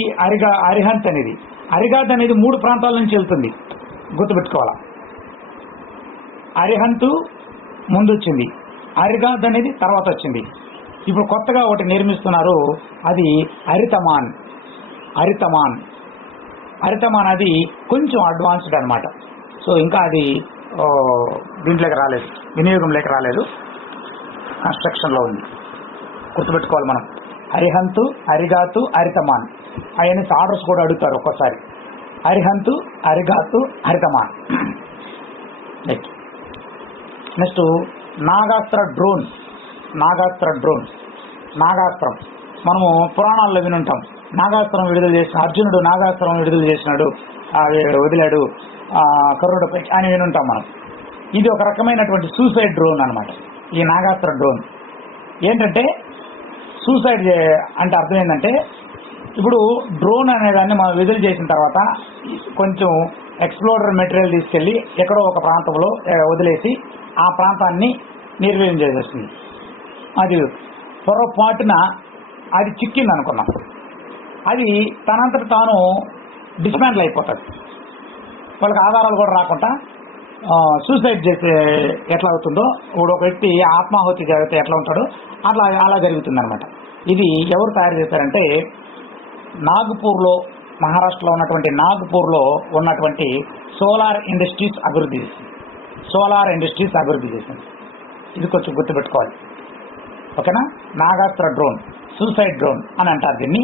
అరిహంత్ అనేది? అరిగాత్ అనేది 3 ప్రాంతాల నుంచి వెళ్తుంది, గుర్తుపెట్టుకోవాలా. అరిహంత్ ముందు వచ్చింది, అరిగాత్ అనేది తర్వాత వచ్చింది. ఇప్పుడు కొత్తగా ఒకటి నిర్మిస్తున్నారు, అది అరితమాన్. అది కొంచెం అడ్వాన్స్డ్ అనమాట. సో ఇంకా అది దీంట్లోకి రాలేదు, వినియోగంలోకి రాలేదు, కన్స్ట్రక్షన్లో ఉంది. గుర్తుపెట్టుకోవాలి మనం. అరిహంత్, అరిగాత్, అరితమాన్ అవన్నీ ఆర్డర్స్ కూడా అడుగుతారు ఒక్కోసారి. అరిహంత్, అరిగాత్, అరితమాన్. Next Nagastra drone. నాగాస్త్రం మనము పురాణాల్లో వినుంటాం. నాగాస్త్రం విడుదల చేసిన అర్జునుడు నాగాస్త్రం విడుదల చేసినాడు, వదిలాడు కరుణుడిపై అని వినుంటాం మనం. ఇది ఒక రకమైనటువంటి సూసైడ్ డ్రోన్ అనమాట. ఈ నాగాస్త్ర డ్రోన్ ఏంటంటే, సూసైడ్ అంటే అర్థం ఏంటంటే, ఇప్పుడు డ్రోన్ అనేదాన్ని మనం విడుదల చేసిన తర్వాత కొంచెం ఎక్స్ప్లోడర్ మెటీరియల్ తీసుకెళ్లి ఎక్కడో ఒక ప్రాంతంలో వదిలేసి ఆ ప్రాంతాన్ని నిర్వీర్యం చేసేస్తుంది. అది పొరపాటున అది చిక్కింది అనుకున్నాం, అది తనంతట తాను డిస్మాంటిల్ అయిపోతుంది. వాళ్ళకి ఆధారాలు కూడా రాకుండా సూసైడ్ చేసే ఎట్లా అవుతుందో, ఇప్పుడు ఒక వ్యక్తి ఆత్మాహుతి జరిగితే ఎట్లా ఉంటాడో అలా జరుగుతుంది అనమాట. ఇది ఎవరు తయారు చేశారంటే, నాగ్పూర్లో, మహారాష్ట్రలో ఉన్నటువంటి నాగ్పూర్లో ఉన్నటువంటి సోలార్ ఇండస్ట్రీస్ అభివృద్ధి చేసింది. ఇది కొంచెం గుర్తుపెట్టుకోవాలి. ఓకేనా? నాగాస్త్ర డ్రోన్, సూసైడ్ డ్రోన్ అని అంటారు దీన్ని.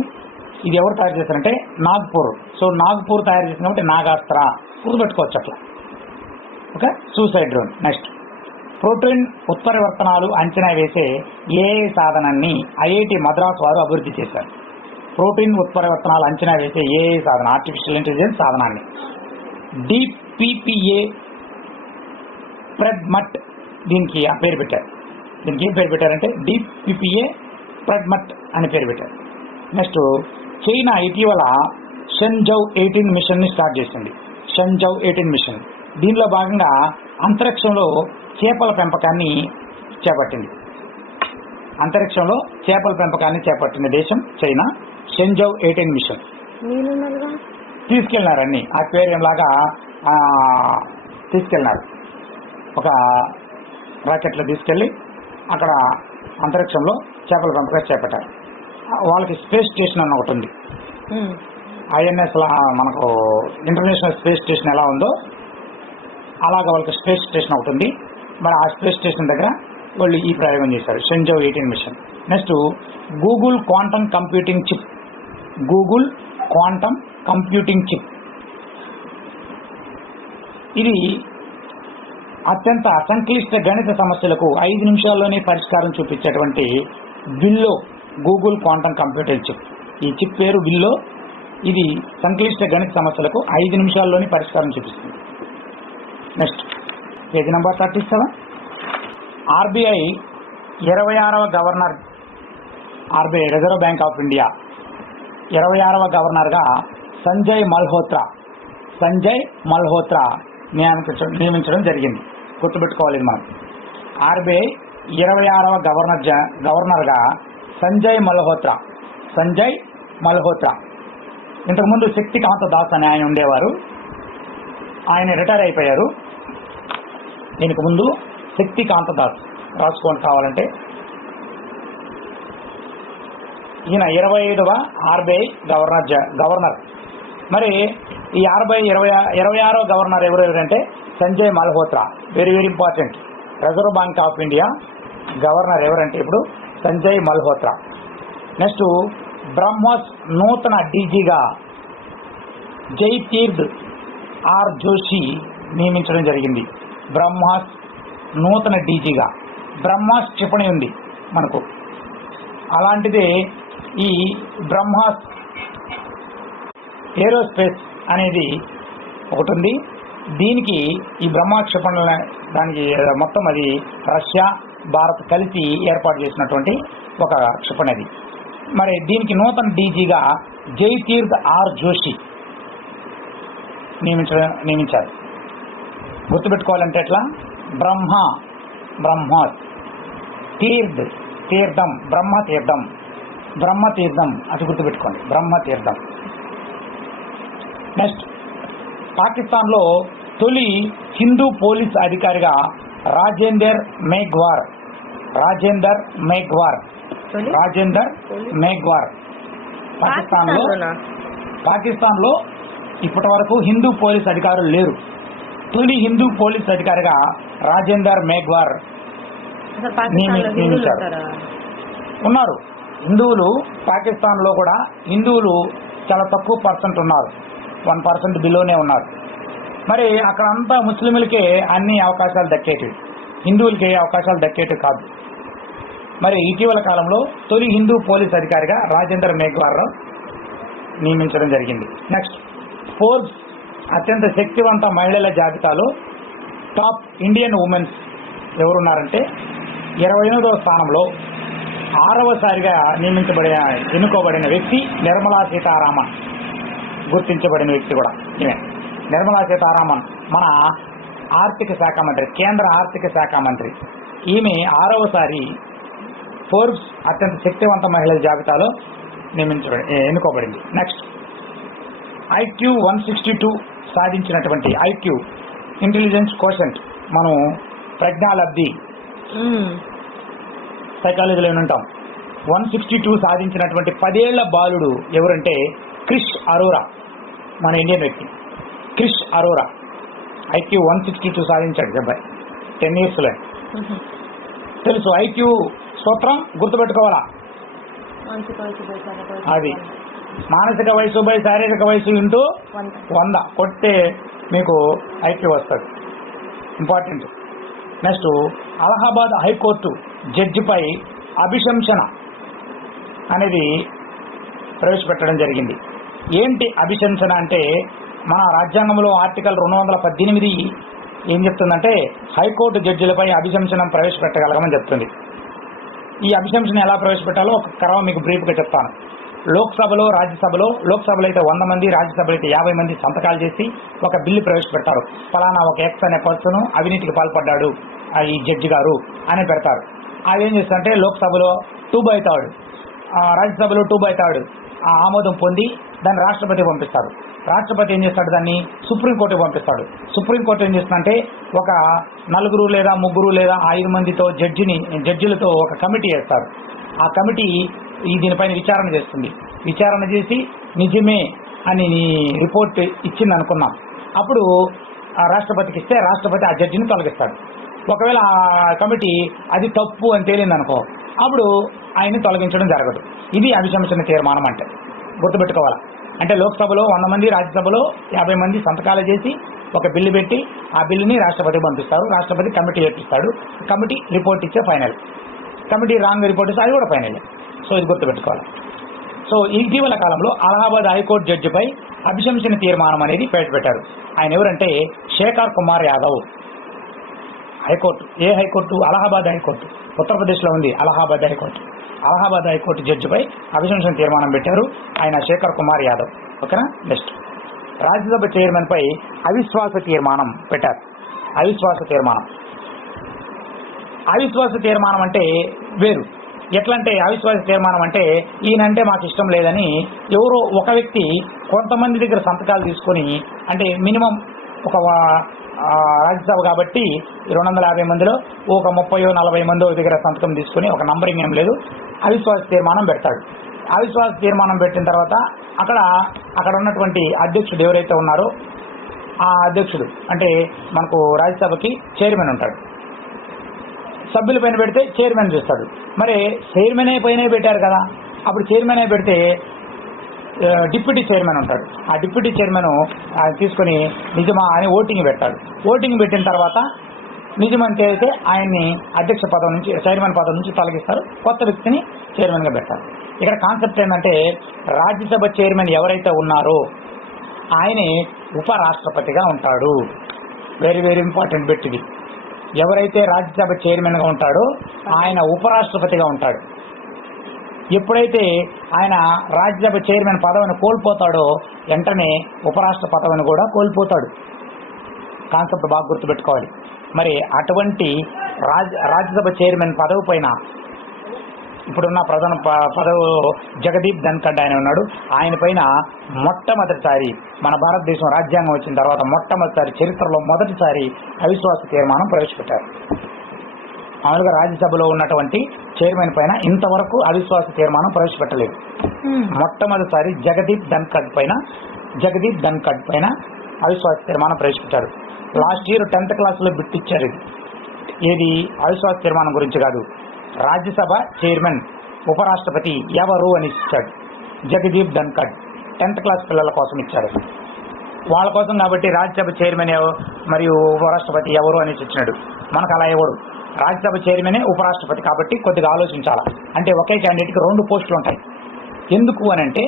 ఇది ఎవరు తయారు చేశారంటే నాగ్పూర్. సో నాగ్పూర్ తయారు చేసింది కాబట్టి నాగాస్త్ర, గుర్తుపెట్టుకోవచ్చు అట్లా. Okay? Suicide drone. Next protein ఉత్పరివర్తనాలు అంచనా వేసే ఏఐ సాధనాన్ని ఐఐటి మద్రాస్ వారు అభివృద్ధి చేశారు. ప్రోటీన్ ఉత్పరివర్తనాలు అంచనా వేసే ఏఐ సాధన, ఆర్టిఫిషియల్ ఇంటెలిజెన్స్ సాధనాన్ని DPPA ప్రెడ్మట్ దీనికి పేరు పెట్టారు. దీనికి ఏం పేరు పెట్టారంటే DPPA ప్రెడ్మట్ అని పేరు పెట్టారు. నెక్స్ట్ చైనా ఇటీవల షెన్జౌ 18 మిషన్ ని స్టార్ట్ చేసింది. షెన్జౌ 18 మిషన్. దీనిలో భాగంగా అంతరిక్షంలో చేపల పెంపకాన్ని చేపట్టిన దేశం చైనా. షెన్జౌ 18 మిషన్ తీసుకెళ్లినారన్ని అక్వేరియం లాగా తీసుకెళ్లినారు. ఒక రాకెట్లో తీసుకెళ్లి అక్కడ అంతరిక్షంలో చేపల పెంపకం చేపట్టారు. వాళ్ళకి స్పేస్ స్టేషన్ అన్న ఒకటి ఉంది. INS మనకు ఇంటర్నేషనల్ స్పేస్ స్టేషన్ ఎలా ఉందో అలాగా వాళ్ళకి స్పేస్ స్టేషన్ ఒకటి ఉంది. మరి ఆ స్పేస్ స్టేషన్ దగ్గర వాళ్ళు ఈ ప్రయోగం చేశారు, Shenzhou 18 mission. Next Google quantum computing chip. ఇది అత్యంత సంక్లిష్ట గణిత సమస్యలకు 5 నిమిషాల్లోనే పరిష్కారం చూపించేటువంటి Willow, Google quantum computer chip. ఈ చిప్ పేరు విల్లో. ఇది సంక్లిష్ట గణిత సమస్యలకు 5 నిమిషాల్లోనే పరిష్కారం చూపిస్తుంది. Next page number 37. RBI 26వ governor, RBI reserve bank of India 26వ గవర్నర్గా సంజయ్ మల్హోత్రా నియమించడం జరిగింది. గుర్తుపెట్టుకోవాలి మనం. RBI 26వ గవర్నర్గా సంజయ్ మల్హోత్రా. ఇంతకుముందు శక్తికాంత దాస్ అని ఆయన ఉండేవారు, ఆయన రిటైర్ అయిపోయారు. దీనికి ముందు శక్తికాంత దాస్ రాసుకోండి కావాలంటే. ఈయన 25వ RBI గవర్నర్. మరి ఈ 26వ గవర్నర్ ఎవరంటే Sanjay Malhotra. Very very important. Reserve bank of India governor ఎవరంటే ఇప్పుడు సంజయ్ మల్హోత్రా. నెక్స్ట్ బ్రహ్మోస్ నూతన డీజీగా జైతీర్ద్ ఆర్ జోషి నియమించడం జరిగింది. బ్రహ్మాస్ నూతన డీజీగా. బ్రహ్మాస్ క్షిపణి ఉంది మనకు, అలాంటిదే ఈ బ్రహ్మాస్ ఏరోస్పేస్ అనేది ఒకటి ఉంది. దీనికి ఈ బ్రహ్మాస్ క్షిపణుల దానికి మొత్తం అది రష్యా భారత్ కలిసి ఏర్పాటు చేసినటువంటి ఒక క్షిపణి అది. మరి దీనికి నూతన డీజీగా జైతీర్ద్ ఆర్ జోషి నియమించారు. గుర్తుపెట్టుకోవాలంటే ఎట్లా? బ్రహ్మాస్, తీర్థం, బ్రహ్మతీర్థం అది గుర్తుపెట్టుకోండి, బ్రహ్మతీర్థం. నెక్స్ట్ పాకిస్తాన్లో తొలి హిందూ పోలీస్ అధికారిగా రాజేందర్ మేఘ్వార్. పాకిస్తాన్లో ఇప్పటి వరకు హిందూ పోలీస్ అధికారులు లేరు. తొలి హిందూ పోలీస్ అధికారిగా రాజేందర్ మేఘ్వార్ నియమించారు. ఉన్నారు హిందువులు పాకిస్తాన్లో కూడా హిందువులు చాలా తక్కువ పర్సెంట్ ఉన్నారు, 1% బిలోనే ఉన్నారు. మరి అక్కడ అంతా ముస్లింలకే అన్ని అవకాశాలు దక్కేటివి, హిందువులకి అవకాశాలు దక్కేటివి కాదు. మరి ఇటీవల కాలంలో తొలి హిందూ పోలీస్ అధికారిగా రాజేందర్ మేఘ్వార్ నియమించడం జరిగింది. నెక్స్ట్ ఫోర్బ్స్ అత్యంత శక్తివంత మహిళల జాబితాలో టాప్ ఇండియన్ ఉమెన్స్ ఎవరున్నారంటే 28వ స్థానంలో 6వసారిగా ఎన్నుకోబడిన వ్యక్తి నిర్మలా సీతారామన్. గుర్తించబడిన వ్యక్తి కూడా ఈమె నిర్మలా సీతారామన్, మన ఆర్థిక శాఖ మంత్రి, కేంద్ర ఆర్థిక శాఖ మంత్రి. ఈమె 6వసారి ఫోర్బ్స్ అత్యంత శక్తివంత మహిళల జాబితాలో ఎన్నుకోబడింది. నెక్స్ట్ IQ 162 సాధించినటువంటి IQ ఇంటెలిజెన్స్ కోషెంట్, మనం ప్రజ్ఞాలబ్ధి సైకాలజీలో ఉంటాం. 162 సాధించినటువంటి 10 ఏళ్ల బాలుడు ఎవరంటే క్రిష్ అరోరా, మన ఇండియన్ వ్యక్తి క్రిష్ అరోరా. IQ 162 సాధించాడు అబ్బాయి 10 yearsలో. తెలుసు IQ సూత్రం గుర్తుపెట్టుకోవాలా? అది మానసిక వయసు బై శారీరక వయసు ఇంటూ 100 కొడితే మీకు IQ వస్తుంది. ఇంపార్టెంట్. నెక్స్ట్ అలహాబాద్ హైకోర్టు జడ్జిపై అభిశంసన అనేది ప్రవేశపెట్టడం జరిగింది. ఏంటి అభిశంసన అంటే, మన రాజ్యాంగంలో ఆర్టికల్ 218 ఏం చెప్తుందంటే హైకోర్టు జడ్జిలపై అభిశంసనం ప్రవేశపెట్టగలగమని చెప్తుంది. ఈ అభిశంసన ఎలా ప్రవేశపెట్టాలో ఒక క్రమం మీకు బ్రీఫ్గా చెప్తాను. లోక్సభలో, రాజ్యసభలో, లోక్సభలో అయితే 100 మంది, రాజ్యసభలో అయితే 50 మంది సంతకాలు చేసి ఒక బిల్లు ప్రవేశపెడతారు. ఫలానా ఒక ఎక్స్ అనే పర్సన్ అవినీతికి పాల్పడ్డాడు ఈ జడ్జి గారు అని పెడతారు. అవి ఏం చేస్తారంటే లోక్సభలో 2/3, రాజ్యసభలో 2/3 ఆమోదం పొంది దాన్ని రాష్ట్రపతి పంపిస్తారు. రాష్ట్రపతి ఏం చేస్తాడు, దాన్ని సుప్రీంకోర్టుకి పంపిస్తాడు. సుప్రీంకోర్టు ఏం చేస్తుందంటే ఒక 4 లేదా 3 లేదా 5 మందితో జడ్జిలతో ఒక కమిటీ వేస్తారు. ఆ కమిటీ దీనిపైన విచారణ చేస్తుంది. విచారణ చేసి నిజమే అని రిపోర్ట్ ఇచ్చింది అనుకున్నాం. అప్పుడు రాష్ట్రపతికి ఇస్తే రాష్ట్రపతి ఆ జడ్జిని తొలగిస్తాడు. ఒకవేళ ఆ కమిటీ అది తప్పు అని తేలింది అనుకో, అప్పుడు ఆయన్ని తొలగించడం జరగదు. ఇది అభిశంసన తీర్మానం అంటే. గుర్తుపెట్టుకోవాలా? అంటే లోక్సభలో 100 మంది, రాజ్యసభలో 50 మంది సంతకాలు చేసి ఒక బిల్లు పెట్టి ఆ బిల్లుని రాష్ట్రపతికి పంపిస్తారు. రాష్ట్రపతి కమిటీ చేపిస్తాడు. కమిటీ రిపోర్ట్ ఇచ్చే ఫైనల్. కమిటీ రాంగ్ రిపోర్ట్ ఇస్తే అది కూడా ఫైనల్. సో ఇది గుర్తుపెట్టుకోవాలి. సో ఇటీవల కాలంలో అలహాబాద్ హైకోర్టు జడ్జిపై అభిశంసన తీర్మానం అనేది ప్రవేశపెట్టారు. ఆయన ఎవరంటే శేఖర్ కుమార్ యాదవ్. హైకోర్టు, ఏ హైకోర్టు? అలహాబాద్ హైకోర్టు, ఉత్తరప్రదేశ్లో ఉంది అలహాబాద్ హైకోర్టు. అలహాబాద్ హైకోర్టు జడ్జిపై అభిశంసన తీర్మానం పెట్టారు. ఆయన శేఖర్ కుమార్ యాదవ్. ఓకేనా? నెక్స్ట్ రాజ్యసభ చైర్మన్ పై అవిశ్వాస తీర్మానం పెట్టారు. అవిశ్వాస తీర్మానం అంటే వేరు. ఎట్లా అంటే అవిశ్వాస తీర్మానం అంటే ఈయనంటే మాకు ఇష్టం లేదని ఎవరో ఒక వ్యక్తి కొంతమంది దగ్గర సంతకాలు తీసుకొని, అంటే మినిమం ఒక రాజ్యసభ కాబట్టి 250 మందిలో ఒక 30-40 మంది దగ్గర సంతకం తీసుకుని, ఒక నంబరింగ్ ఏం లేదు, అవిశ్వాస తీర్మానం పెడతాడు. అవిశ్వాస తీర్మానం పెట్టిన తర్వాత అక్కడ ఉన్నటువంటి అధ్యక్షుడు ఎవరైతే ఉన్నారో ఆ అధ్యక్షుడు, అంటే మనకు రాజ్యసభకి చైర్మన్ ఉంటాడు. సభ్యుల పైన పెడితే చైర్మన్ చూస్తాడు. మరి చైర్మనే పైన పెట్టారు కదా, అప్పుడు చైర్మనే పెడితే డిప్యూటీ చైర్మన్ ఉంటాడు. ఆ డిప్యూటీ చైర్మన్ తీసుకొని నిజమా అని ఓటింగ్ పెడతాడు. ఓటింగ్ పెట్టిన తర్వాత నిజమంతే అయితే ఆయన్ని అధ్యక్ష పదవి నుంచి చైర్మన్ పదవి నుంచి తొలగిస్తారు, కొత్త వ్యక్తిని చైర్మన్గా పెడతారు. ఇక్కడ కాన్సెప్ట్ ఏంటంటే రాజ్యసభ చైర్మన్ ఎవరైతే ఉన్నారో ఆయనే ఉపరాష్ట్రపతిగా ఉంటాడు. వెరీ వెరీ ఇంపార్టెంట్ బిట్ ఇది. ఎవరైతే రాజ్యసభ చైర్మన్గా ఉంటాడో ఆయన ఉపరాష్ట్రపతిగా ఉంటాడు. ఎప్పుడైతే ఆయన రాజ్యసభ చైర్మన్ పదవిని కోల్పోతాడో వెంటనే ఉపరాష్ట్ర పదవిని కూడా కోల్పోతాడు. కాన్సెప్ట్ బాగా గుర్తుపెట్టుకోవాలి. మరి అటువంటి రాజ్యసభ చైర్మన్ పదవి పైన ఇప్పుడున్న ప్రధాన పదవి జగదీప్ ధన్ఖడ్ ఆయన ఉన్నాడు. ఆయన పైన మొట్టమొదటిసారి మన భారతదేశం రాజ్యాంగం వచ్చిన తర్వాత మొట్టమొదటిసారి చరిత్రలో మొదటిసారి అవిశ్వాస తీర్మానం ప్రవేశపెట్టారు. మామూలుగా రాజ్యసభలో ఉన్నటువంటి చైర్మన్ పైన ఇంతవరకు అవిశ్వాస తీర్మానం ప్రవేశపెట్టలేదు. మొట్టమొదటిసారి జగదీప్ ధన్ఖడ్ పైన అవిశ్వాస తీర్మానం ప్రవేశపెట్టారు. లాస్ట్ ఇయర్ 10th క్లాస్లో బిట్ ఇచ్చారు. ఏది అవిశ్వాస తీర్మానం గురించి కాదు, రాజ్యసభ చైర్మన్ ఉపరాష్ట్రపతి ఎవరు అని ఇచ్చాడు. జగదీప్ ధన్ఖడ్ 10th క్లాస్ పిల్లల కోసం ఇచ్చాడు. వాళ్ళ కోసం కాబట్టి రాజ్యసభ చైర్మన్ మరియు ఉపరాష్ట్రపతి ఎవరు అని ఇచ్చినాడు. మనకు అలా ఇవ్వడు. రాజ్యసభ చైర్మనే ఉపరాష్ట్రపతి కాబట్టి కొద్దిగా ఆలోచించాలా. అంటే ఒకే క్యాండిడేట్కి 2 పోస్టులు ఉంటాయి. ఎందుకు అని అంటే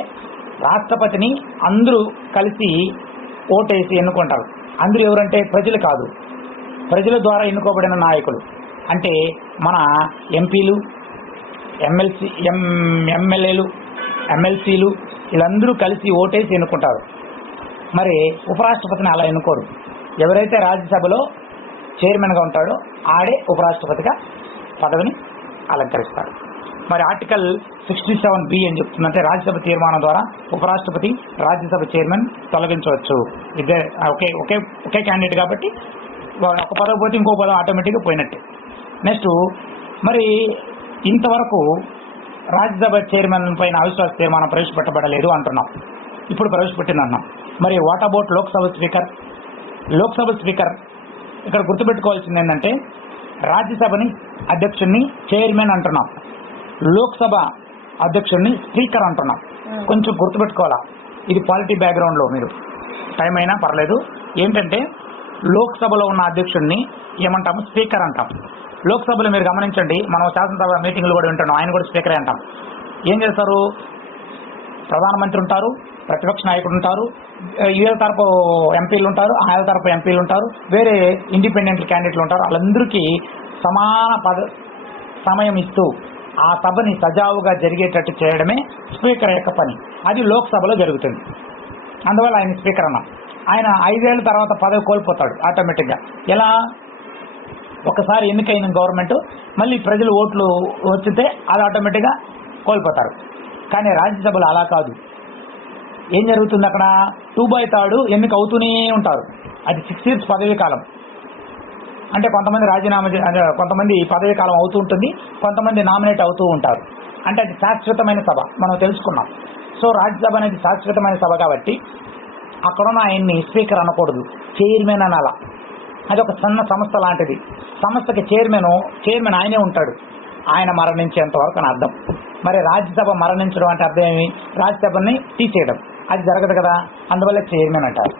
రాష్ట్రపతిని అందరూ కలిసి ఓటేసి ఎన్నుకుంటారు. అందరూ ఎవరంటే ప్రజలు కాదు, ప్రజల ద్వారా ఎన్నుకోబడిన నాయకులు. అంటే మన ఎంపీలు, ఎమ్మెల్యేలు, ఎమ్మెల్సీలు వీళ్ళందరూ కలిసి ఓటేసి ఎన్నుకుంటారు. మరి ఉపరాష్ట్రపతిని అలా ఎన్నుకోరు. ఎవరైతే రాజ్యసభలో చైర్మన్గా ఉంటాడో ఆడే ఉపరాష్ట్రపతిగా పదవిని అలంకరిస్తాడు. మరి ఆర్టికల్ 67B అని చెప్తుందంటే రాజ్యసభ తీర్మానం ద్వారా ఉపరాష్ట్రపతి రాజ్యసభ చైర్మన్ తొలగించవచ్చు. ఇదే ఒకే క్యాండిడేట్ కాబట్టి ఒక పదవి పోతే ఇంకో పదవి ఆటోమేటిక్గా పోయినట్టే. నెక్స్ట్ మరి ఇంతవరకు రాజ్యసభ చైర్మన్ పైన అవిశ్వాస తీర్మానం ప్రవేశపెట్టబడలేదు అంటున్నాం. ఇప్పుడు ప్రవేశపెట్టింది అన్నాం. మరి what about Lok Sabha speaker? Lok Sabha speaker ఇక్కడ గుర్తుపెట్టుకోవాల్సింది ఏంటంటే రాజ్యసభని అధ్యక్షుడిని చైర్మన్ అంటున్నాం, లోక్సభ అధ్యక్షుడిని స్పీకర్ అంటున్నాం. కొంచెం గుర్తుపెట్టుకోవాలా. ఇది పాలిటీ బ్యాక్గ్రౌండ్లో మీరు టైం అయినా పర్లేదు. ఏంటంటే లోక్సభలో ఉన్న అధ్యక్షుడిని ఏమంటాము? స్పీకర్ అంటాం. లోక్సభలో మీరు గమనించండి, మనం శాసనసభ మీటింగ్లు కూడా వింటున్నాం, ఆయన కూడా స్పీకరే అంటాం. ఏం చేస్తారు? ప్రధానమంత్రి ఉంటారు, ప్రతిపక్ష నాయకుడు ఉంటారు, వీళ్ళ తరపు ఎంపీలు ఉంటారు, ఆయన తరపు ఎంపీలు ఉంటారు, వేరే ఇండిపెండెంట్ క్యాండిడేట్లు ఉంటారు. వాళ్ళందరికీ సమాన సమయం ఇస్తూ ఆ సభని సజావుగా జరిగేటట్టు చేయడమే స్పీకర్ యొక్క పని. అది లోక్సభలో జరుగుతుంది. అందువల్ల ఆయన స్పీకర్ అన్నాం. ఆయన 5 ఏళ్ల తర్వాత పదవి కోల్పోతాడు ఆటోమేటిక్గా. ఎలా? ఒకసారి ఎన్నికైన గవర్నమెంట్ మళ్ళీ ప్రజలు ఓట్లు వచ్చితే అది ఆటోమేటిక్గా కోల్పోతారు. కానీ రాజ్యసభలో అలా కాదు. ఏం జరుగుతుంది అక్కడ? 2/3 ఎన్నిక అవుతూనే ఉంటారు. అది 6 years పదవీ కాలం. అంటే కొంతమంది పదవీ కాలం అవుతూ ఉంటుంది, కొంతమంది నామినేట్ అవుతూ ఉంటారు. అంటే అది శాశ్వతమైన సభ మనం తెలుసుకున్నాం. సో రాజ్యసభ అనేది శాశ్వతమైన సభ కాబట్టి అక్కడున్న ఆయన్ని స్పీకర్ అనకూడదు, చైర్మన్ అనాల. అది ఒక చిన్న సంస్థ లాంటిది. సంస్థకి చైర్మన్ ఆయనే ఉంటాడు, ఆయన మరణించేంత వరకు అని అర్థం. మరి రాజ్యసభ మరణించడం అంటే అర్థం ఏమి? రాజ్యసభని తీసేయడం. అది జరగదు కదా, అందువల్ల చైర్మన్ అంటారు.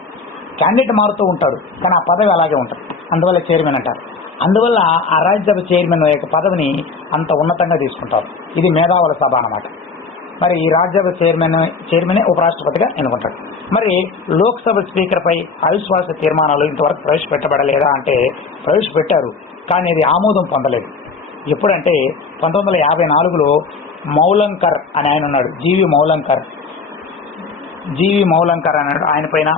క్యాండిడేట్ మారుతూ ఉంటాడు కానీ ఆ పదవి అలాగే ఉంటుంది, అందువల్ల చైర్మన్ అంటారు. అందువల్ల ఆ రాజ్యసభ చైర్మన్ యొక్క పదవిని అంత ఉన్నతంగా తీసుకుంటారు. ఇది మేధావుల సభ అన్నమాట. మరి ఈ రాజ్యసభ చైర్మనే ఉపరాష్ట్రపతిగా ఎన్నుకుంటాడు. మరి లోక్సభ స్పీకర్పై అవిశ్వాస తీర్మానాలు ఇంతవరకు ప్రవేశపెట్టబడలేదా అంటే ప్రవేశపెట్టారు, కానీ అది ఆమోదం పొందలేదు. ఎప్పుడంటే 1954లో మౌలంకర్ అని ఆయన ఉన్నాడు, జీవి మౌలంకర్ అన్నాడు ఆయన పైన.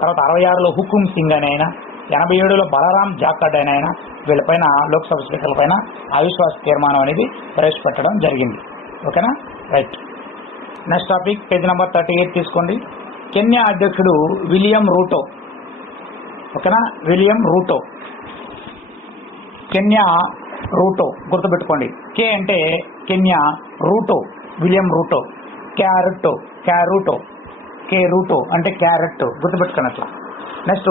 తర్వాత 66లో హుకుం సింగ్ అని ఆయన, 87లో బలరాం జాఖడ్ అని ఆయన, వీళ్ళపైన లోక్సభ స్పీకర్ల పైన అవిశ్వాస తీర్మానం అనేది ప్రవేశపెట్టడం జరిగింది. ఓకేనా? Right. Next topic page number 38 తీసుకోండి. కెన్యా అధ్యక్షుడు విలియం రూటో. ఓకేనా? విలియం రూటో, కెన్యా రూటో గుర్తుపెట్టుకోండి. కే అంటే Kenya, Ruto William Ruto, K Ruto అంటే క్యారెట్, గుర్తుపెట్టుకున్నట్లా. Next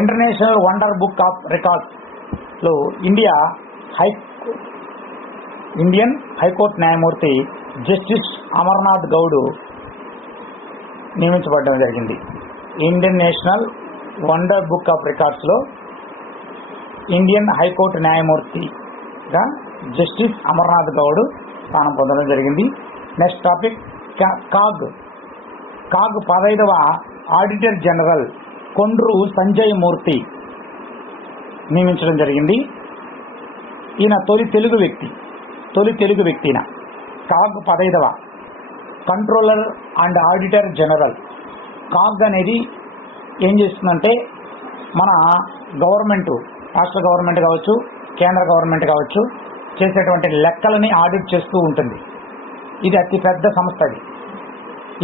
international wonder book of రికార్డ్స్లో ఇండియా ఇండియన్ హైకోర్టు న్యాయమూర్తి జస్టిస్ అమర్నాథ్ గౌడ్ నియమించబడడం జరిగింది. Indian national wonder book of రికార్డ్స్లో ఇండియన్ హైకోర్టు న్యాయమూర్తిగా జస్టిస్ అమర్నాథ్ గౌడ్ స్థానం పొందడం జరిగింది. నెక్స్ట్ టాపిక్ కాగ్ 15వ ఆడిటర్ జనరల్ కొండ్రు సంజయ్ మూర్తి నియమించడం జరిగింది. ఈయన తొలి తెలుగు వ్యక్తి కాగ్ 15వ controller and auditor general. CAG అనేది ఏం చేస్తుందంటే మన గవర్నమెంట్, రాష్ట్ర గవర్నమెంట్ కావచ్చు, కేంద్ర గవర్నమెంట్ కావచ్చు, చేసేటువంటి లెక్కలని ఆడిట్ చేస్తూ ఉంటుంది. ఇది అతి పెద్ద సంస్థ.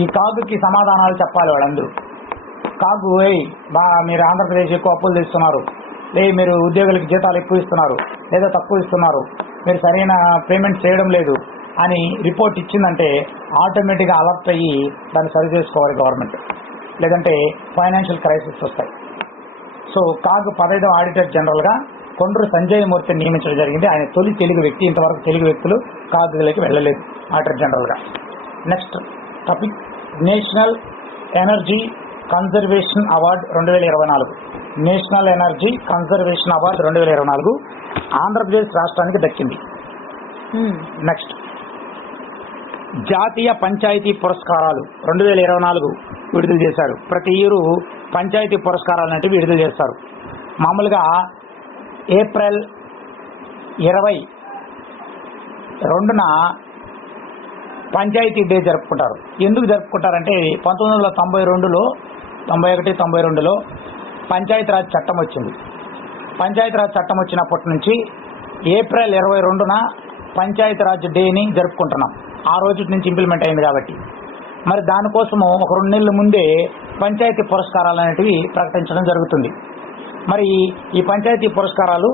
ఈ కాగుకి సమాధానాలు చెప్పాలి వాళ్ళందరూ. కాగు మీరు ఆంధ్రప్రదేశ్ ఎక్కువ అప్పులు తెస్తున్నారు, మీరు ఉద్యోగులకి జీతాలు ఎక్కువ ఇస్తున్నారు లేదా తక్కువ ఇస్తున్నారు, మీరు సరైన పేమెంట్ చేయడం లేదు అని రిపోర్ట్ ఇచ్చిందంటే ఆటోమేటిక్గా అలర్ట్ అయ్యి దాన్ని సరి చేసుకోవాలి గవర్నమెంట్, లేదంటే ఫైనాన్షియల్ క్రైసిస్ వస్తాయి. సో కాగ్ 15వ ఆడిటర్ జనరల్గా కొండ్రు సంజయ్ మూర్తిని నియమించడం జరిగింది. ఆయన తొలి తెలుగు వ్యక్తి. ఇంతవరకు తెలుగు వ్యక్తులు కాగులోకి వెళ్ళలేదు ఆడిటర్ జనరల్గా. Next topic national energy conservation award 2024. National energy conservation award 2024 Andhra Pradesh రాష్ట్రానికి దక్కింది. నెక్స్ట్ జాతీయ పంచాయతీ పురస్కారాలు 2024 విడుదల చేశారు. ప్రతి ఇయర్ పంచాయతీ పురస్కారాలు అనేవి విడుదల చేస్తారు. మామూలుగా ఏప్రిల్ 22న పంచాయతీ డే జరుపుకుంటారు. ఎందుకు జరుపుకుంటారంటే 1992లో 92లో పంచాయతీరాజ్ చట్టం వచ్చింది. పంచాయతీరాజ్ చట్టం వచ్చినప్పటి నుంచి ఏప్రిల్ 22న పంచాయతీరాజ్ డేని జరుపుకుంటున్నాం. ఆ రోజు నుంచి ఇంప్లిమెంట్ అయింది కాబట్టి మరి దానికోసము ఒక 2 నెలల ముందే పంచాయతీ పురస్కారాలు అనేటివి ప్రకటించడం జరుగుతుంది. మరి ఈ పంచాయతీ పురస్కారాలు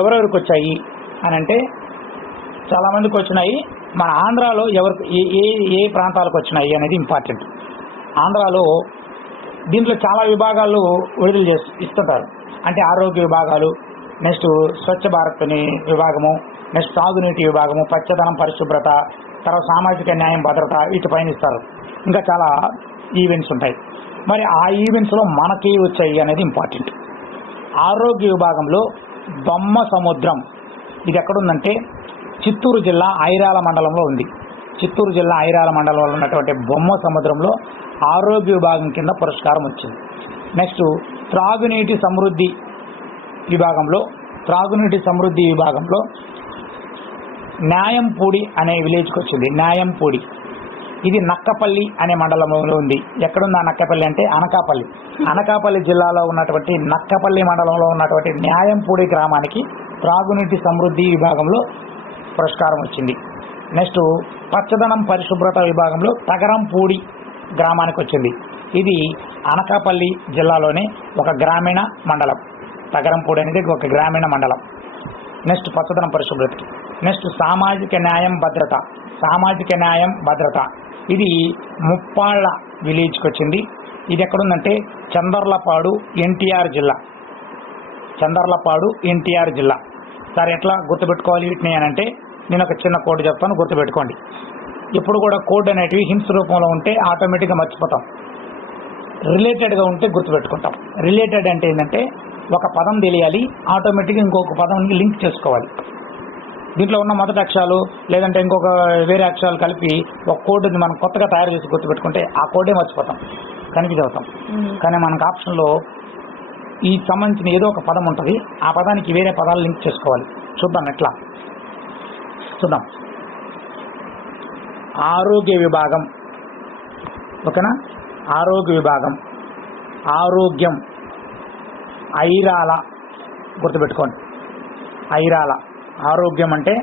ఎవరెవరికి వచ్చాయి అని అంటే చాలామందికి వచ్చినాయి. మన ఆంధ్రాలో ఏ ప్రాంతాలకు వచ్చినాయి అనేది ఇంపార్టెంట్. ఆంధ్రాలో దీంట్లో చాలా విభాగాలు విడుదల ఇస్తుంటారు. అంటే ఆరోగ్య విభాగాలు, నెక్స్ట్ స్వచ్ఛ భారత్ విభాగము, నెక్స్ట్ తాగునీటి విభాగము, పచ్చదనం పరిశుభ్రత, తర్వాత సామాజిక న్యాయం భద్రత, వీటిపైన ఇస్తారు. ఇంకా చాలా ఈవెంట్స్ ఉంటాయి. మరి ఆ ఈవెంట్స్లో మనకి వచ్చాయి అనేది ఇంపార్టెంట్. ఆరోగ్య విభాగంలో బొమ్మ సముద్రం, ఇది ఎక్కడుందంటే చిత్తూరు జిల్లా ఐరాల మండలంలో ఉంది. చిత్తూరు జిల్లా ఐరాల మండలంలో ఉన్నటువంటి బొమ్మ సముద్రంలో ఆరోగ్య విభాగం కింద పురస్కారం వచ్చింది. నెక్స్ట్ త్రాగునీటి సమృద్ధి విభాగంలో న్యాయంపూడి అనే విలేజ్కి వచ్చింది. న్యాయంపూడి ఇది నక్కపల్లి అనే మండలంలో ఉంది. ఎక్కడుంది ఆ నక్కపల్లి అంటే అనకాపల్లి జిల్లాలో ఉన్నటువంటి నక్కపల్లి మండలంలో ఉన్నటువంటి న్యాయంపూడి గ్రామానికి త్రాగునీటి సమృద్ధి విభాగంలో పురస్కారం వచ్చింది. నెక్స్ట్ పచ్చదనం పరిశుభ్రత విభాగంలో తగరంపూడి గ్రామానికి వచ్చింది. ఇది అనకాపల్లి జిల్లాలోనే ఒక గ్రామీణ మండలం. తగరంపూడి అనేది ఒక గ్రామీణ మండలం. నెక్స్ట్ పచ్చదనం పరిశుభ్రతకి. నెక్స్ట్ సామాజిక న్యాయం భద్రత ఇది ముప్పాళ్ళ విలేజ్కి వచ్చింది. ఇది ఎక్కడుందంటే చందర్లపాడు ఎన్టీఆర్ జిల్లా. సార్ ఎట్లా గుర్తుపెట్టుకోవాలి వీటిని అని అంటే నేను ఒక చిన్న కోడ్ చెప్తాను, గుర్తుపెట్టుకోండి. ఇప్పుడు కూడా కోడ్ అనేటివి హింట్స్ రూపంలో ఉంటే ఆటోమేటిక్గా మర్చిపోతాం. రిలేటెడ్గా ఉంటే గుర్తుపెట్టుకుంటాం. రిలేటెడ్ అంటే ఏంటంటే ఒక పదం తెలియాలి, ఆటోమేటిక్గా ఇంకొక పదానికి లింక్ చేసుకోవాలి. దీంట్లో ఉన్న మొదటి అక్షరాలు లేదంటే ఇంకొక వేరే అక్షరాలు కలిపి ఒక కోడ్ని మనం కొత్తగా తయారు చేసి గుర్తుపెట్టుకుంటే ఆ కోడే మర్చిపోతాం, కన్ఫ్యూజ్ అవుతాం. కానీ మనకు ఆప్షన్లో ఈ సంబంధించిన ఏదో ఒక పదం ఉంటుంది, ఆ పదానికి వేరే పదాలు లింక్ చేసుకోవాలి. చూద్దాం ఎట్లా చూద్దాం. ఆరోగ్య విభాగం, ఓకేనా? ఆరోగ్యం ఐరాల, గుర్తుపెట్టుకోండి. ఐరాల ఆరోగ్యం అంటే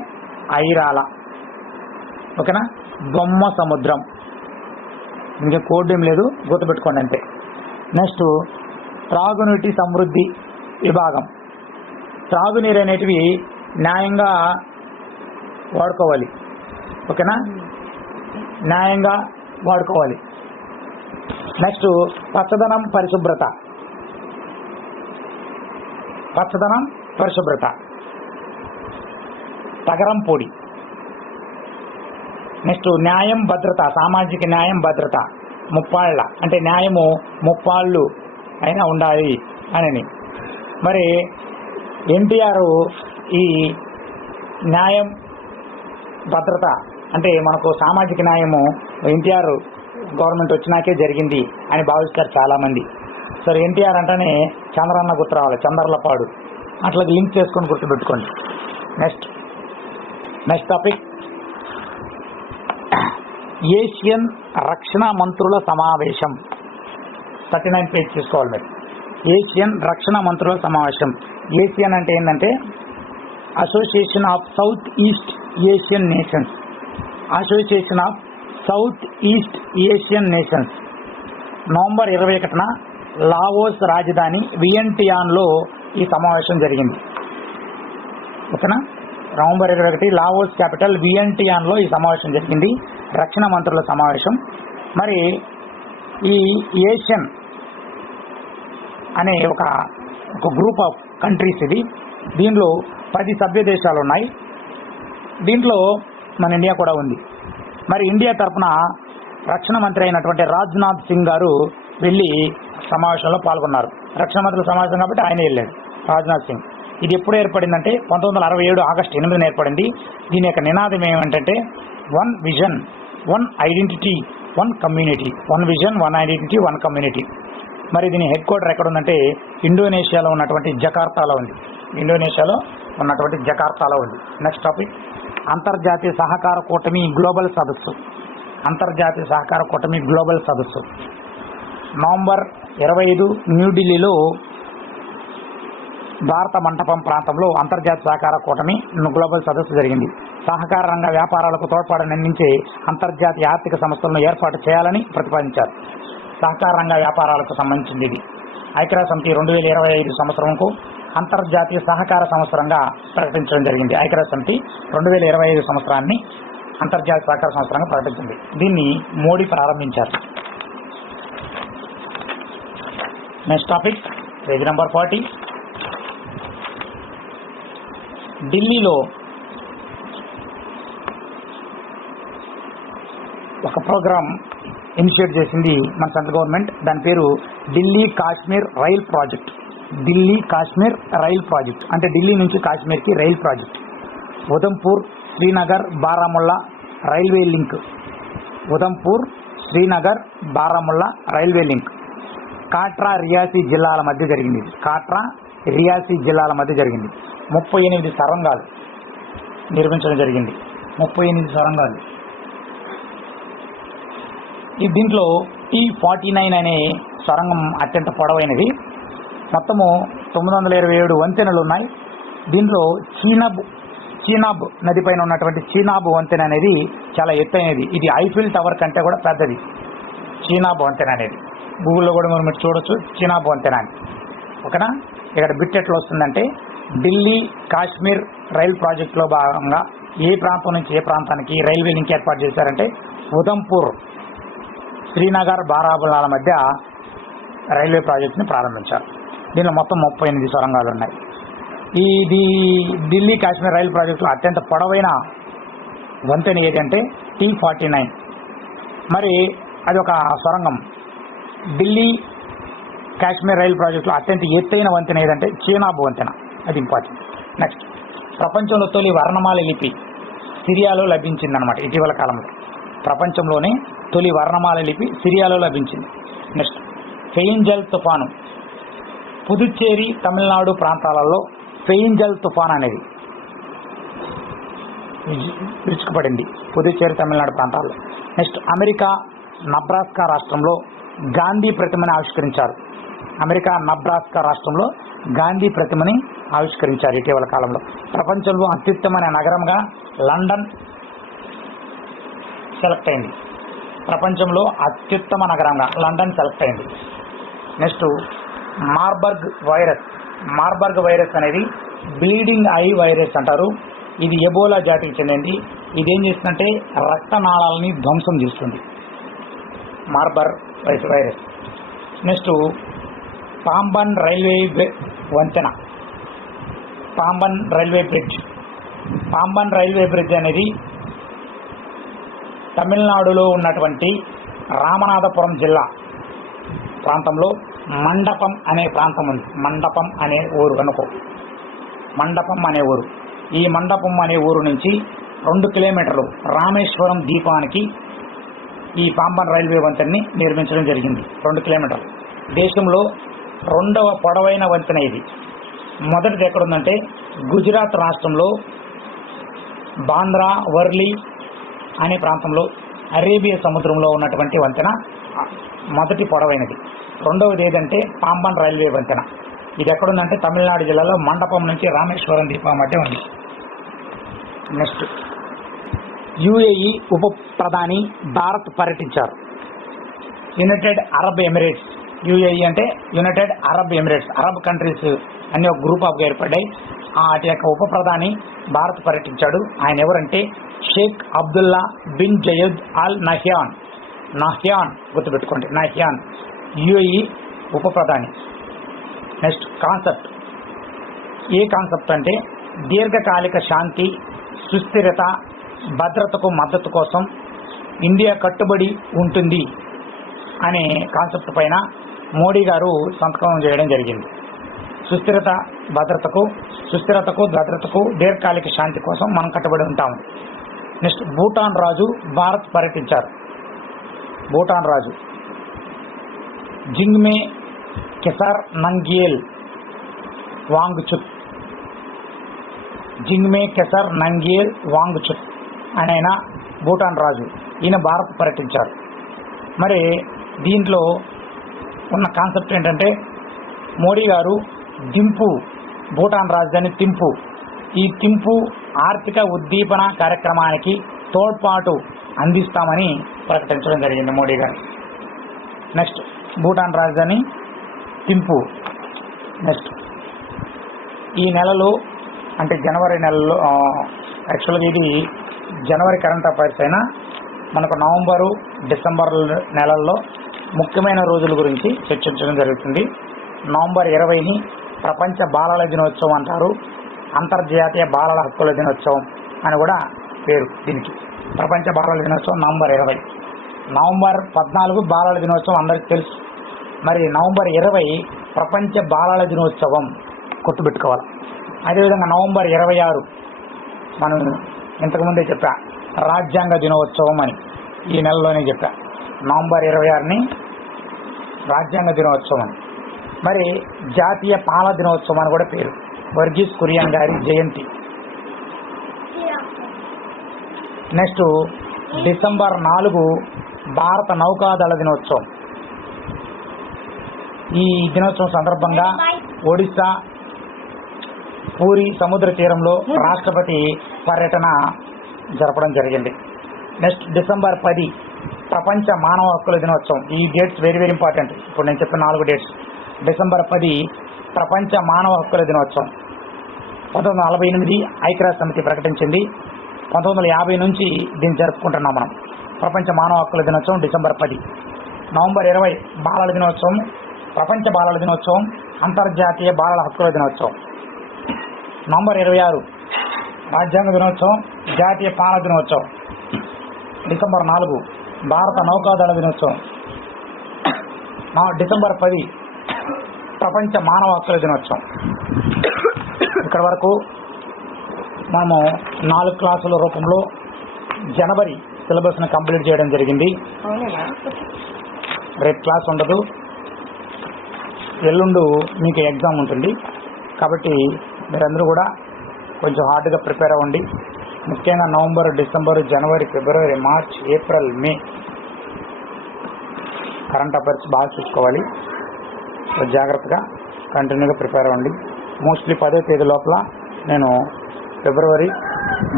ఐరాల, ఓకేనా? బొమ్మ సముద్రం, ఇంకా కోడ్ ఏం లేదు, గుర్తుపెట్టుకోండి అంతే. నెక్స్ట్ త్రాగునీటి సమృద్ధి విభాగం. త్రాగునీరు అనేటివి న్యాయంగా వాడుకోవాలి, ఓకేనా? న్యాయంగా వాడుకోవాలి. నెక్స్ట్ పచ్చదనం పరిశుభ్రత తగరంపొడి. నెక్స్ట్ న్యాయం భద్రత, సామాజిక న్యాయం భద్రత, ముప్పాళ్ళ అంటే న్యాయము ముప్పాళ్ళు అయినా ఉండాలి అని. మరి ఎన్టీఆర్ ఈ న్యాయం భద్రత అంటే మనకు సామాజిక న్యాయము ఎన్టీఆర్ గవర్నమెంట్ వచ్చినాకే జరిగింది అని భావిస్తారు చాలామంది. సరే, ఎన్టీఆర్ అంటేనే చంద్రన్న గుర్తు రావాలి, చంద్రలపాడు, అట్లా లింక్ చేసుకొని గుర్తుపెట్టుకోండి. నెక్స్ట్ టాపిక్, ఏషియన్ రక్షణ మంత్రుల సమావేశం. 39 పేజ్ తీసుకోవాలి మీరు. ఏషియన్ రక్షణ మంత్రుల సమావేశం. ఏషియన్ అంటే ఏంటంటే association of south east Asian nations. Association of south east Asian nations November 21న లావోస్ రాజధాని వియంటియాన్లో ఈ సమావేశం జరిగింది. ఓకేనా, నవంబర్ 21 లావోస్ క్యాపిటల్ వియంటియాన్లో ఈ సమావేశం జరిగింది, రక్షణ మంత్రుల సమావేశం. మరి ఈ ఏషియన్ అనే ఒక గ్రూప్ ఆఫ్ కంట్రీస్ ఇది. దీనిలో 10 సభ్య దేశాలు ఉన్నాయి. దీంట్లో మన ఇండియా కూడా ఉంది. మరి ఇండియా తరఫున రక్షణ మంత్రి అయినటువంటి రాజ్నాథ్ సింగ్ గారు వెళ్ళి సమావేశంలో పాల్గొన్నారు. రక్షణ మంత్రుల సమావేశం కాబట్టి ఆయన వెళ్ళాడు, రాజ్నాథ్ సింగ్. ఇది ఎప్పుడు ఏర్పడిందంటే 1967 ఆగస్టు 8న ఏర్పడింది. దీని యొక్క నినాదం ఏమంటే 1 vision 1 identity 1 community. 1 vision 1 identity 1 community. మరి దీని హెడ్ క్వార్టర్ ఎక్కడ ఉందంటే ఇండోనేషియాలో ఉన్నటువంటి జకార్తాలో ఉంది. ఇండోనేషియాలో ఉన్నటువంటి జకార్తాలో ఉంది. నెక్స్ట్ టాపిక్, అంతర్జాతీయ సహకార కూటమి గ్లోబల్ సదస్సు. అంతర్జాతీయ సహకార కూటమి గ్లోబల్ సదస్సు నవంబర్ 25 న్యూఢిల్లీలో భారత మంటపం ప్రాంతంలో అంతర్జాతీయ సహకార కూటమి గ్లోబల్ సదస్సు జరిగింది. సహకార రంగ వ్యాపారాలకు తోడ్పాటును అందించే అంతర్జాతీయ ఆర్థిక సంస్థలను ఏర్పాటు చేయాలని ప్రతిపాదించారు. సహకార రంగ వ్యాపారాలకు సంబంధించింది ఇది. ఐక్యరాజ్యసమితి 2025 సంవత్సరంకు అంతర్జాతీయ సహకార సంవత్సరంగా ప్రకటించడం జరిగింది. ఐక్యరాజ్యసమితి 2025 సంవత్సరాన్ని అంతర్జాతీయ సహకార సంవత్సరంగా ప్రకటించింది. దీన్ని మోడీ ప్రారంభించారు. Next topic, page number 40. ఢిల్లీలో ఒక ప్రోగ్రాం ఇనిషియేట్ చేసింది మన సెంట్రల్ గవర్నమెంట్. దాని పేరు Delhi Kashmir rail project. Delhi Kashmir rail project అంటే ఢిల్లీ నుంచి కాశ్మీర్కి rail project. Udhampur Srinagar Baramulla railway link. Udhampur Srinagar Baramulla railway link Katra Reasi జిల్లాల మధ్య జరిగింది. కాట్రా రియాసీ జిల్లాల మధ్య జరిగింది. 38 సొరంగాలు నిర్మించడం జరిగింది. 38 సొరంగాలు. దీంట్లో T49 అనే సొరంగం అత్యంత పొడవైనది. మొత్తము 927 వంతెనలు ఉన్నాయి. దీంట్లో చీనాబ్ నదిపైన ఉన్నటువంటి చీనాబ్ వంతెన అనేది చాలా ఎత్తైనది. ఇది ఐఫిల్ టవర్ కంటే కూడా పెద్దది. చీనాబ్ వంతెన అనేది గూగుల్లో కూడా మీరు చూడొచ్చు, చీనాబ్ వంతెన అని. ఓకేనా, ఇక్కడ బిట్ ఎట్లా వస్తుందంటే ఢిల్లీ కాశ్మీర్ రైల్ ప్రాజెక్టులో భాగంగా ఏ ప్రాంతం నుంచి ఏ ప్రాంతానికి రైల్వే లింక్ ఏర్పాటు చేశారంటే ఉదంపూర్ శ్రీనగర్ బారాముల్లాల మధ్య రైల్వే ప్రాజెక్టుని ప్రారంభించారు. దీనిలో మొత్తం 38 సొరంగాలు ఉన్నాయి. ఇది ఢిల్లీ కాశ్మీర్ రైలు ప్రాజెక్టులో అత్యంత పొడవైన వంతెన ఏదంటే T49. మరి అది ఒక సొరంగం. ఢిల్లీ కాశ్మీర్ రైలు ప్రాజెక్టులో అత్యంత ఎత్తైన వంతెన ఏదంటే చీనాబ్ వంతెన. అది ఇంపార్టెంట్. నెక్స్ట్, ప్రపంచంలో తొలి వర్ణమాల లిపి సిరియాలో లభించిందనమాట. ఇటీవల కాలంలో ప్రపంచంలోనే తొలి వర్ణమాల లిపి సిరియాలో లభించింది. నెక్స్ట్, ఫెయింజల్ తుఫాను. పుదుచ్చేరి తమిళనాడు ప్రాంతాలలో ఫెయింజల్ తుఫాన్ అనేది విరుచుకుపడింది. పుదుచ్చేరి తమిళనాడు ప్రాంతాల్లో. నెక్స్ట్, అమెరికా నబ్రాస్కా రాష్ట్రంలో గాంధీ ప్రతిమని ఆవిష్కరించారు. అమెరికా నబ్రాస్కా రాష్ట్రంలో గాంధీ ప్రతిమని ఆవిష్కరించారు ఇటీవల కాలంలో. ప్రపంచంలో అత్యుత్తమైన నగరంగా లండన్ సెలెక్ట్ అయింది. ప్రపంచంలో అత్యుత్తమ నగరంగా లండన్ సెలెక్ట్ అయింది. నెక్స్ట్, మార్బర్గ్ వైరస్ అనేది బ్లీడింగ్ ఐ వైరస్ అంటారు. ఇది ఎబోలా జాతికి చెందింది. ఇది ఏం చేస్తుందంటే రక్తనాళాలని ధ్వంసం చేస్తుంది, Marburg virus. Next, Pamban railway వంతెన, Pamban railway bridge Pamban railway bridge అనేది తమిళనాడులో ఉన్నటువంటి రామనాథపురం జిల్లా ప్రాంతంలో మండపం అనే ప్రాంతం ఉంది. మండపం అనే ఊరు అనుకో, మండపం అనే ఊరు. ఈ మండపం అనే ఊరు నుంచి 2 కిలోమీటర్లు రామేశ్వరం ద్వీపానికి ఈ పాంబన్ రైల్వే వంతెనని నిర్మించడం జరిగింది. 2 కిలోమీటర్లు. దేశంలో 2వ పొడవైన వంతెన ఇది. మొదటిది ఎక్కడుందంటే గుజరాత్ రాష్ట్రంలో బాంద్రా వర్లీ అనే ప్రాంతంలో అరేబియా సముద్రంలో ఉన్నటువంటి వంతెన మొదటి పొడవైనది. రెండవది ఏదంటే పాంబన్ రైల్వే వంతెన. ఇది ఎక్కడుందంటే తమిళనాడు జిల్లాలో మండపం నుంచి రామేశ్వరం ద్వీపం మధ్య ఉంది. నెక్స్ట్, యుఏఈ ఉప ప్రధాని భారత్ పర్యటించారు. యునైటెడ్ అరబ్ ఎమిరేట్స్, యుఏఈ అంటే United Arab Emirates, Arab countries అన్ని ఒక గ్రూప్ ఆఫ్ ఏర్పడ్డాయి. వాటి యొక్క ఉప ప్రధాని భారత్ పర్యటించాడు. ఆయన ఎవరంటే Sheikh Abdullah bin Zayed Al Nahyan. Nahyan గుర్తుపెట్టుకోండి, నహ్యాన్ యుఏఈ ఉప ప్రధాని. Next, concept. ఏ కాన్సెప్ట్ అంటే దీర్ఘకాలిక శాంతి, సుస్థిరత, భద్రతకు మద్దతు కోసం ఇండియా కట్టుబడి ఉంటుంది అనే కాన్సెప్ట్ పైన మోడీ గారు సంతకం చేయడం జరిగింది. సుస్థిరతకు, భద్రతకు, దీర్ఘకాలిక శాంతి కోసం మనం కట్టుబడి ఉంటాము. నెక్స్ట్, భూటాన్ రాజు భారత్ పర్యటించారు. భూటాన్ రాజు జింగ్మే కెసార్ నంగ్యేల్ వాంగ్చుక్, జింగ్మే కెసార్ నంగ్యేల్ వాంగ్చుక్ అని ఆయన భూటాన్ రాజు. ఈయన భారత్ పర్యటించారు. మరి దీంట్లో ఉన్న కాన్సెప్ట్ ఏంటంటే మోడీ గారు థింపు, భూటాన్ రాజధాని థింపు, ఈ థింపు ఆర్థిక ఉద్దీపన కార్యక్రమానికి తోడ్పాటు అందిస్తామని ప్రకటించడం జరిగింది మోడీ గారు. నెక్స్ట్, భూటాన్ రాజధాని థింపు. నెక్స్ట్, ఈ నెలలో అంటే జనవరి నెలలో, యాక్చువల్గా ఇది జనవరి కరెంట్ అఫైర్స్ అయినా మనకు నవంబరు డిసెంబర్ నెలల్లో ముఖ్యమైన రోజుల గురించి చర్చించడం జరుగుతుంది. నవంబర్ 20ని ప్రపంచ బాలల దినోత్సవం అంటారు. అంతర్జాతీయ బాలల హక్కుల దినోత్సవం అని కూడా పేరు దీనికి. ప్రపంచ బాలల దినోత్సవం నవంబర్ 20. నవంబర్ 14 బాలల దినోత్సవం అందరికీ తెలుసు. మరి నవంబర్ 20 ప్రపంచ బాలల దినోత్సవం గుర్తుపెట్టుకోవాలి. అదేవిధంగా నవంబర్ 26 మనం ఇంతకుముందే చెప్పా రాజ్యాంగ దినోత్సవం అని, ఈ నెలలోనే చెప్పా. నవంబర్ 26ని రాజ్యాంగ దినోత్సవం అని. మరి జాతీయ పాల దినోత్సవం అని కూడా పేరు, వర్గీస్ కురియన్ గారి జయంతి. నెక్స్ట్, డిసెంబర్ 4 భారత నౌకాదళ దినోత్సవం. ఈ దినోత్సవం సందర్భంగా ఒడిశా పూరి సముద్ర తీరంలో రాష్ట్రపతి పర్యటన జరపడం జరిగింది. నెక్స్ట్, డిసెంబర్ 10 ప్రపంచ మానవ హక్కుల దినోత్సవం. ఈ డేట్స్ వెరీ వెరీ ఇంపార్టెంట్. ఇప్పుడు నేను చెప్పిన 4 డేట్స్. డిసెంబర్ 10 ప్రపంచ మానవ హక్కుల దినోత్సవం. 1948 ఐక్యరాజ్య సమితి ప్రకటించింది. 1950 నుంచి దీన్ని జరుపుకుంటున్నాం మనం. ప్రపంచ మానవ హక్కుల దినోత్సవం డిసెంబర్ 10. నవంబర్ 20 బాలల దినోత్సవం, ప్రపంచ బాలల దినోత్సవం, అంతర్జాతీయ బాలల హక్కుల దినోత్సవం. నవంబర్ 26 రాజ్యాంగ దినోత్సవం, జాతీయ పాల దినోత్సవం. డిసెంబర్ 4 భారత నౌకాదళ దినోత్సవం. డిసెంబర్ 10 ప్రపంచ మానవ హక్కుల దినోత్సవం. ఇక్కడ వరకు మనము 4 క్లాసుల రూపంలో జనవరి సిలబస్ని కంప్లీట్ చేయడం జరిగింది. రేపు క్లాస్ ఉండదు, ఎల్లుండు మీకు ఎగ్జామ్ ఉంటుంది. కాబట్టి మీరందరూ కూడా కొంచెం హార్డ్గా ప్రిపేర్ అవ్వండి. ముఖ్యంగా నవంబర్, డిసెంబర్, జనవరి, ఫిబ్రవరి, మార్చ్, ఏప్రిల్, మే కరెంట్ అఫైర్స్ బాగా చూసుకోవాలి. జాగ్రత్తగా కంటిన్యూగా ప్రిపేర్ అవ్వండి. మోస్ట్లీ 10వ తేదీ లోపల నేను ఫిబ్రవరి,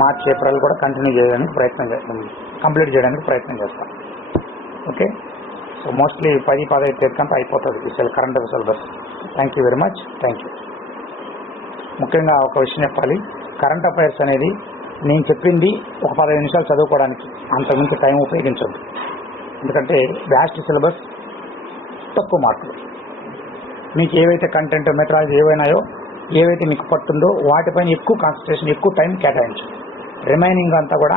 మార్చ్, ఏప్రిల్ కూడా కంటిన్యూ చేయడానికి కంప్లీట్ చేయడానికి ప్రయత్నం చేస్తాను. ఓకే, సో మోస్ట్లీ 10, 15 తేదీ కంటే అయిపోతుంది current affairs syllabus. Thank you very much. Thank you. ముఖ్యంగా ఒక విషయం చెప్పాలి, కరెంట్ అఫైర్స్ అనేది నేను చెప్పింది ఒక 15 నిమిషాలు చదువుకోవడానికి, అంతకుమించి టైం ఉపయోగించద్దు. ఎందుకంటే వ్యాస్ట్ సిలబస్, తక్కువ మార్కులు. మీకు ఏవైతే కంటెంట్ మెథడాలజీ ఏవైనాయో ఏవైతే మీకు పట్టుందో వాటిపైన ఎక్కువ కాన్సన్ట్రేషన్, ఎక్కువ టైం కేటాయించండి. రిమైనింగ్ అంతా కూడా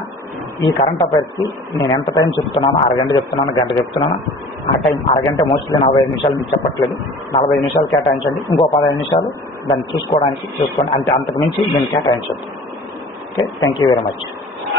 ఈ కరెంట్ అఫైర్స్కి నేను ఎంత టైం చెప్తున్నానో, అరగంట చెప్తున్నాను, గంట చెప్తున్నాను, ఆ టైం అరగంట మోస్ట్లీ 45 నిమిషాలు మీకు చెప్పట్లేదు, 45 నిమిషాలు కేటాయించండి. ఇంకో 15 నిమిషాలు దాన్ని చూసుకోండి. అంతకు మించి నేను కేటాయించండి. Okay, thank you very much.